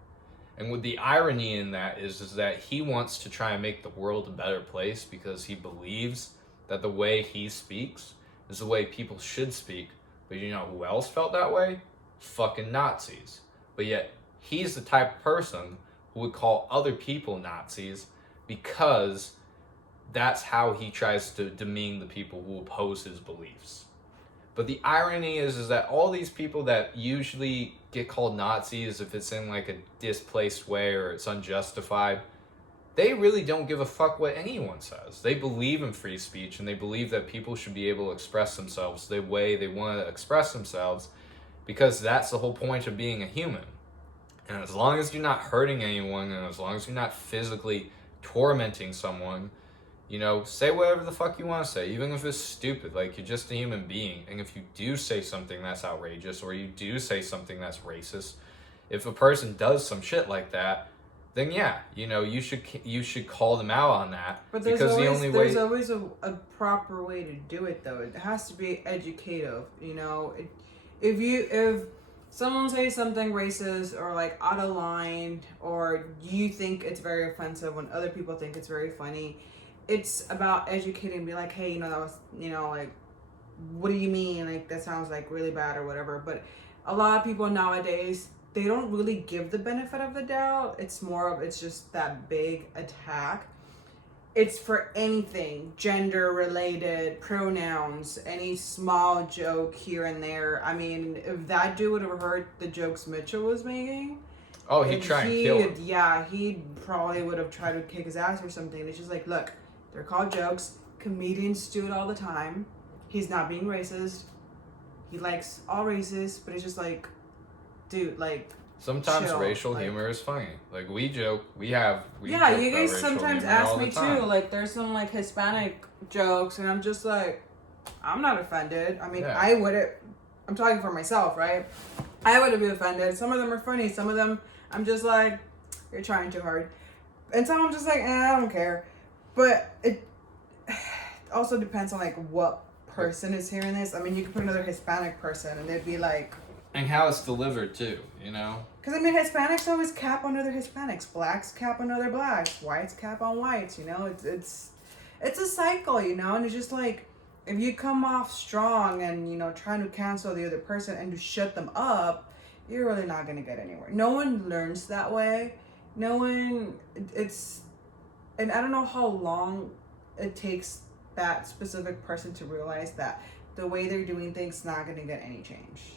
And with the irony in that is that he wants to try and make the world a better place because he believes that the way he speaks is the way people should speak. But you know who else felt that way? Fucking Nazis. But yet, he's the type of person who would call other people Nazis because that's how he tries to demean the people who oppose his beliefs. But the irony is that all these people that usually get called Nazis if it's in a displaced way or it's unjustified, they really don't give a fuck what anyone says. They believe in free speech, and they believe that people should be able to express themselves the way they want to express themselves, because that's the whole point of being a human. And as long as you're not hurting anyone, and as long as you're not physically tormenting someone, you know, say whatever the fuck you want to say, even if it's stupid. Like, you're just a human being. And if you do say something that's outrageous, or you do say something that's racist, if a person does some shit like that, then yeah, you know, you should call them out on that. But there's because always, the only way... there's always a proper way to do it, though. It has to be educative, you know. If someone says something racist or like out of line, or you think it's very offensive when other people think it's very funny, it's about educating and be like, hey, you know, that was, you know, like, what do you mean? Like, that sounds like really bad or whatever. But a lot of people nowadays, they don't really give the benefit of the doubt. It's more of, it's just that big attack. It's for anything, gender related, pronouns, any small joke here and there. I mean, if that dude would have heard the jokes Mitchell was making, oh, he'd try and kill him. Yeah, he probably would have tried to kick his ass or something. It's just like, look, they're called jokes. Comedians do it all the time. He's not being racist. He likes all races, but it's just like, dude, like, sometimes chill. racial Like, humor is funny. Like, we joke. We yeah, joke you about guys racial sometimes humor ask all me the time. too. Like, there's some like Hispanic jokes, and I'm just like, I'm not offended. I mean, Yeah. I wouldn't. I'm talking for myself, right? I wouldn't be offended. Some of them are funny. Some of them, I'm just like, you're trying too hard. And some I'm just like, I don't care. But it also depends on like what person is hearing this. I mean, you could put another Hispanic person, and they'd be like, And how it's delivered too, you know? because I mean, Hispanics always cap on other Hispanics, blacks cap on other blacks, whites cap on whites. You know, it's a cycle, you know, and it's just like, if you come off strong and, you know, trying to cancel the other person and to shut them up, you're really not gonna get anywhere. No one learns that way. No one. And I don't know how long it takes that specific person to realize that the way they're doing things is not gonna get any change.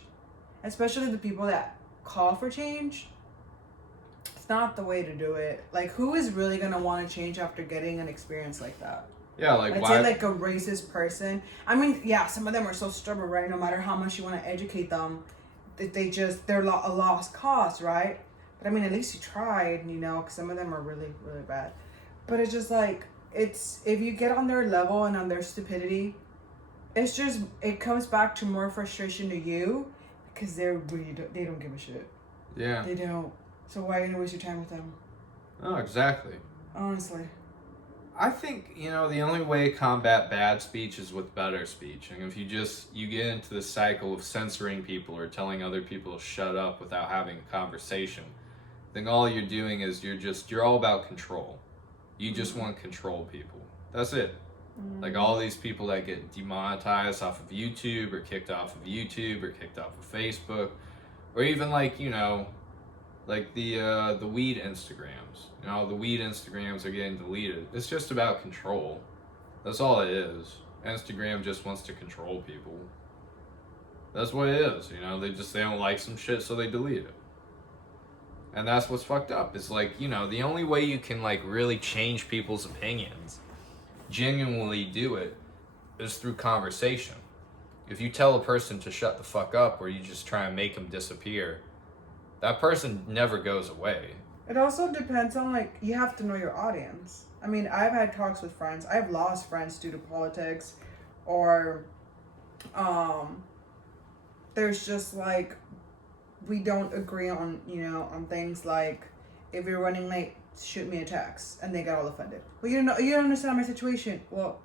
Especially the people that call for change, it's not the way to do it. Like, who is really gonna want to change after getting an experience like that? Yeah, like, I'd why? say like a racist person. I mean, yeah, some of them are so stubborn, right? No matter how much you want to educate them, they're a lost cause, right? But I mean, at least you tried, you know, because some of them are really, really bad. But it's just like, if you get on their level and on their stupidity, it comes back to more frustration to you, because they don't give a shit. Yeah. They don't. So why are you gonna waste your time with them? Oh, exactly. Honestly. I think, you know, the only way to combat bad speech is with better speech. And if you get into the cycle of censoring people or telling other people to shut up without having a conversation, then all you're doing is you're all about control. You just want to control people. That's it. Like, all these people that get demonetized off of YouTube, or kicked off of YouTube, or kicked off of Facebook, or even like, you know, like the weed Instagrams. You know, the weed Instagrams are getting deleted. It's just about control. That's all it is. Instagram just wants to control people. That's what it is. You know, they don't like some shit, so they delete it. And that's what's fucked up. It's like, you know, the only way you can like really change people's opinions, genuinely do it, is through conversation. If you tell a person to shut the fuck up, or you just try and make them disappear, that person never goes away. It also depends on, like, you have to know your audience. I mean, I've had talks with friends. I've lost friends due to politics, or there's just like, we don't agree on, you know, on things like, if you're running late, shoot me a text, and they get all offended. Well, you don't understand my situation. Well,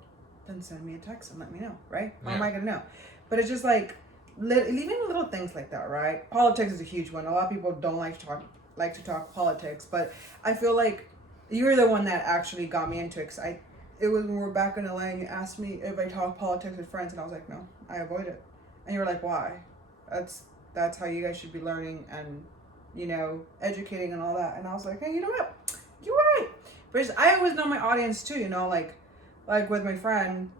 then send me a text and let me know, right? How am I gonna know? But it's just like, leaving little things like that, right? Politics is a huge one. A lot of people don't like to talk politics, but I feel like you're the one that actually got me into it. Cause it was when we were back in LA, and you asked me if I talk politics with friends, and I was like, no, I avoid it. And you were like, why? That's how you guys should be learning and, you know, educating and all that. And I was like, hey, you know what? You're right. But I always know my audience too, you know, like with my friend,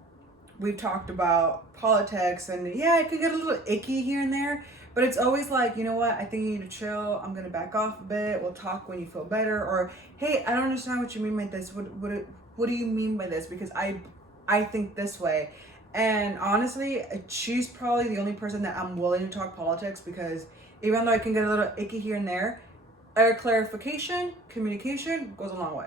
we've talked about politics, and yeah, it could get a little icky here and there, but it's always like, you know what, I think you need to chill, I'm gonna back off a bit, we'll talk when you feel better, or hey, I don't understand what you mean by this, what do you mean by this, because I think this way. And honestly, she's probably the only person that I'm willing to talk politics, because even though I can get a little icky here and there, clarification, communication goes a long way.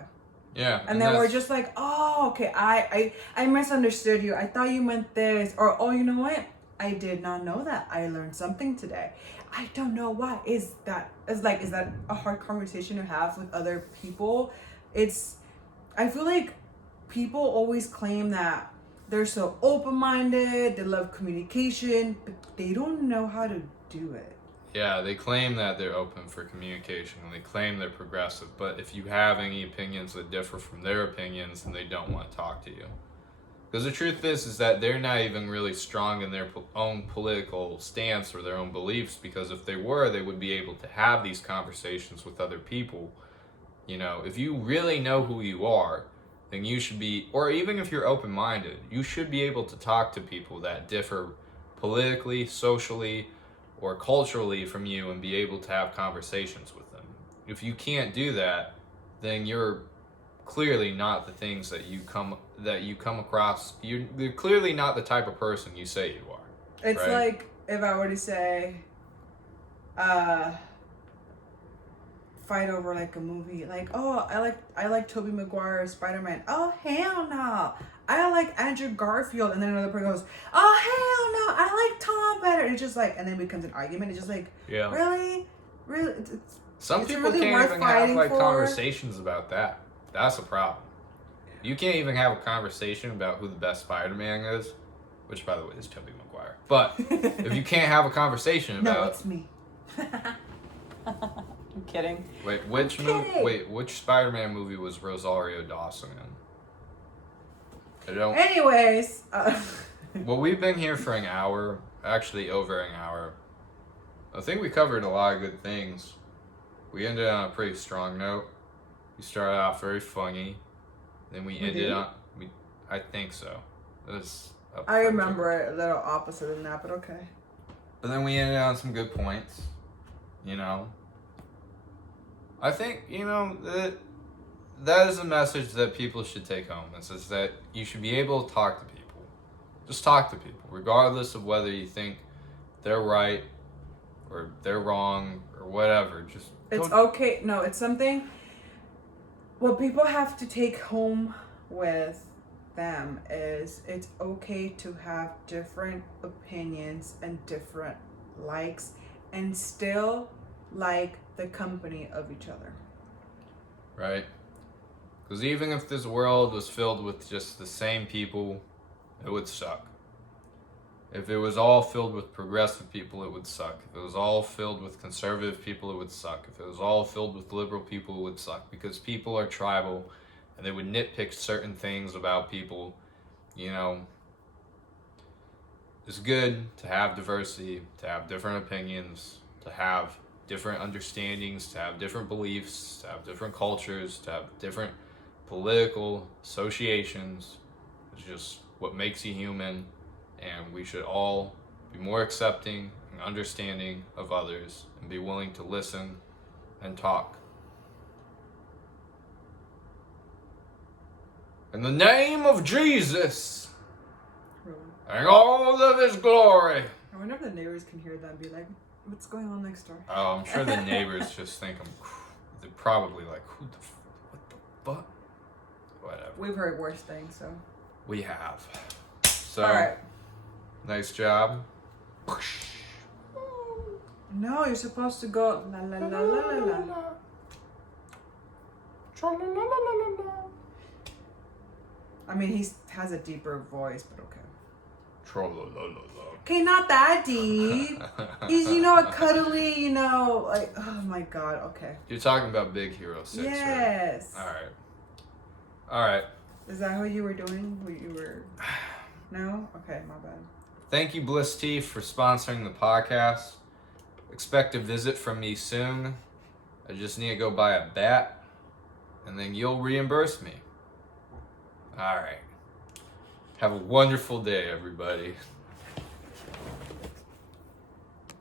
Yeah. And then we're just like, oh, okay, I misunderstood you. I thought you meant this. Or, oh, you know what? I did not know that. I learned something today. I don't know why. Is that a hard conversation to have with other people? I feel like people always claim that they're so open-minded, they love communication, but they don't know how to do it. Yeah, they claim that they're open for communication and they claim they're progressive, but if you have any opinions that differ from their opinions, then they don't want to talk to you. Because the truth is that they're not even really strong in their own political stance or their own beliefs, because if they were, they would be able to have these conversations with other people. You know, if you really know who you are, then you should be, or even if you're open-minded, you should be able to talk to people that differ politically, socially, or culturally from you and be able to have conversations with them. If you can't do that, then you're clearly not the things that you come across. You're clearly not the type of person you say you are. It's right? like if I were to say, fight over like a movie, like, oh, I like Tobey Maguire's Spider-Man. Oh, hell no, I like Andrew Garfield. And then another person goes, oh, hell no, I like Tom better. It's just like, and then it becomes an argument. It's just like, Yeah. really Some it's people really can't worth even have fighting like for. conversations about that. That's a problem. You can't even have a conversation about who the best Spider-Man is, which by the way is Tobey Maguire. But if you can't have a conversation about no, it's me. I'm kidding. Wait, kidding. which Spider-Man movie was Rosario Dawson in? I don't. Anyways, Well, we've been here for an hour, actually over an hour. I think we covered a lot of good things. We ended on a pretty strong note. We started off very funny, then we ended did? on. I think so. It was I remember it a little opposite than that, but okay. But then we ended on some good points. You know. I think, you know, that is a message that people should take home. It says that you should be able to talk to people. Just talk to people, regardless of whether you think they're right or they're wrong or whatever. Just It's okay. No, it's something. What people have to take home with them is it's okay to have different opinions and different likes and still like the company of each other. Right? Because even if this world was filled with just the same people, it would suck. If it was all filled with progressive people, it would suck. If it was all filled with conservative people, it would suck. If it was all filled with liberal people, it would suck. Because people are tribal, and they would nitpick certain things about people. You know, it's good to have diversity, to have different opinions, to have different understandings, to have different beliefs, to have different cultures, to have different political associations. It's just what makes you human. And we should all be more accepting and understanding of others and be willing to listen and talk. In the name of Jesus Really? and all of his glory. I wonder if the neighbors can hear that and be like, what's going on next door? Oh, I'm sure the neighbors just think they're probably like, what the fuck? Whatever. We've heard worse things, so. We have. So, All right. nice job. No, you're supposed to go la la la la la la. I mean, he has a deeper voice, but okay. Okay, not that deep. He's, a cuddly, like, oh my god, okay. You're talking about Big Hero 6, yes. right? Alright. Is that how you were doing? You were... No? Okay, my bad. Thank you, Bliss Tea, for sponsoring the podcast. Expect a visit from me soon. I just need to go buy a bat, and then you'll reimburse me. Alright. Have a wonderful day, everybody.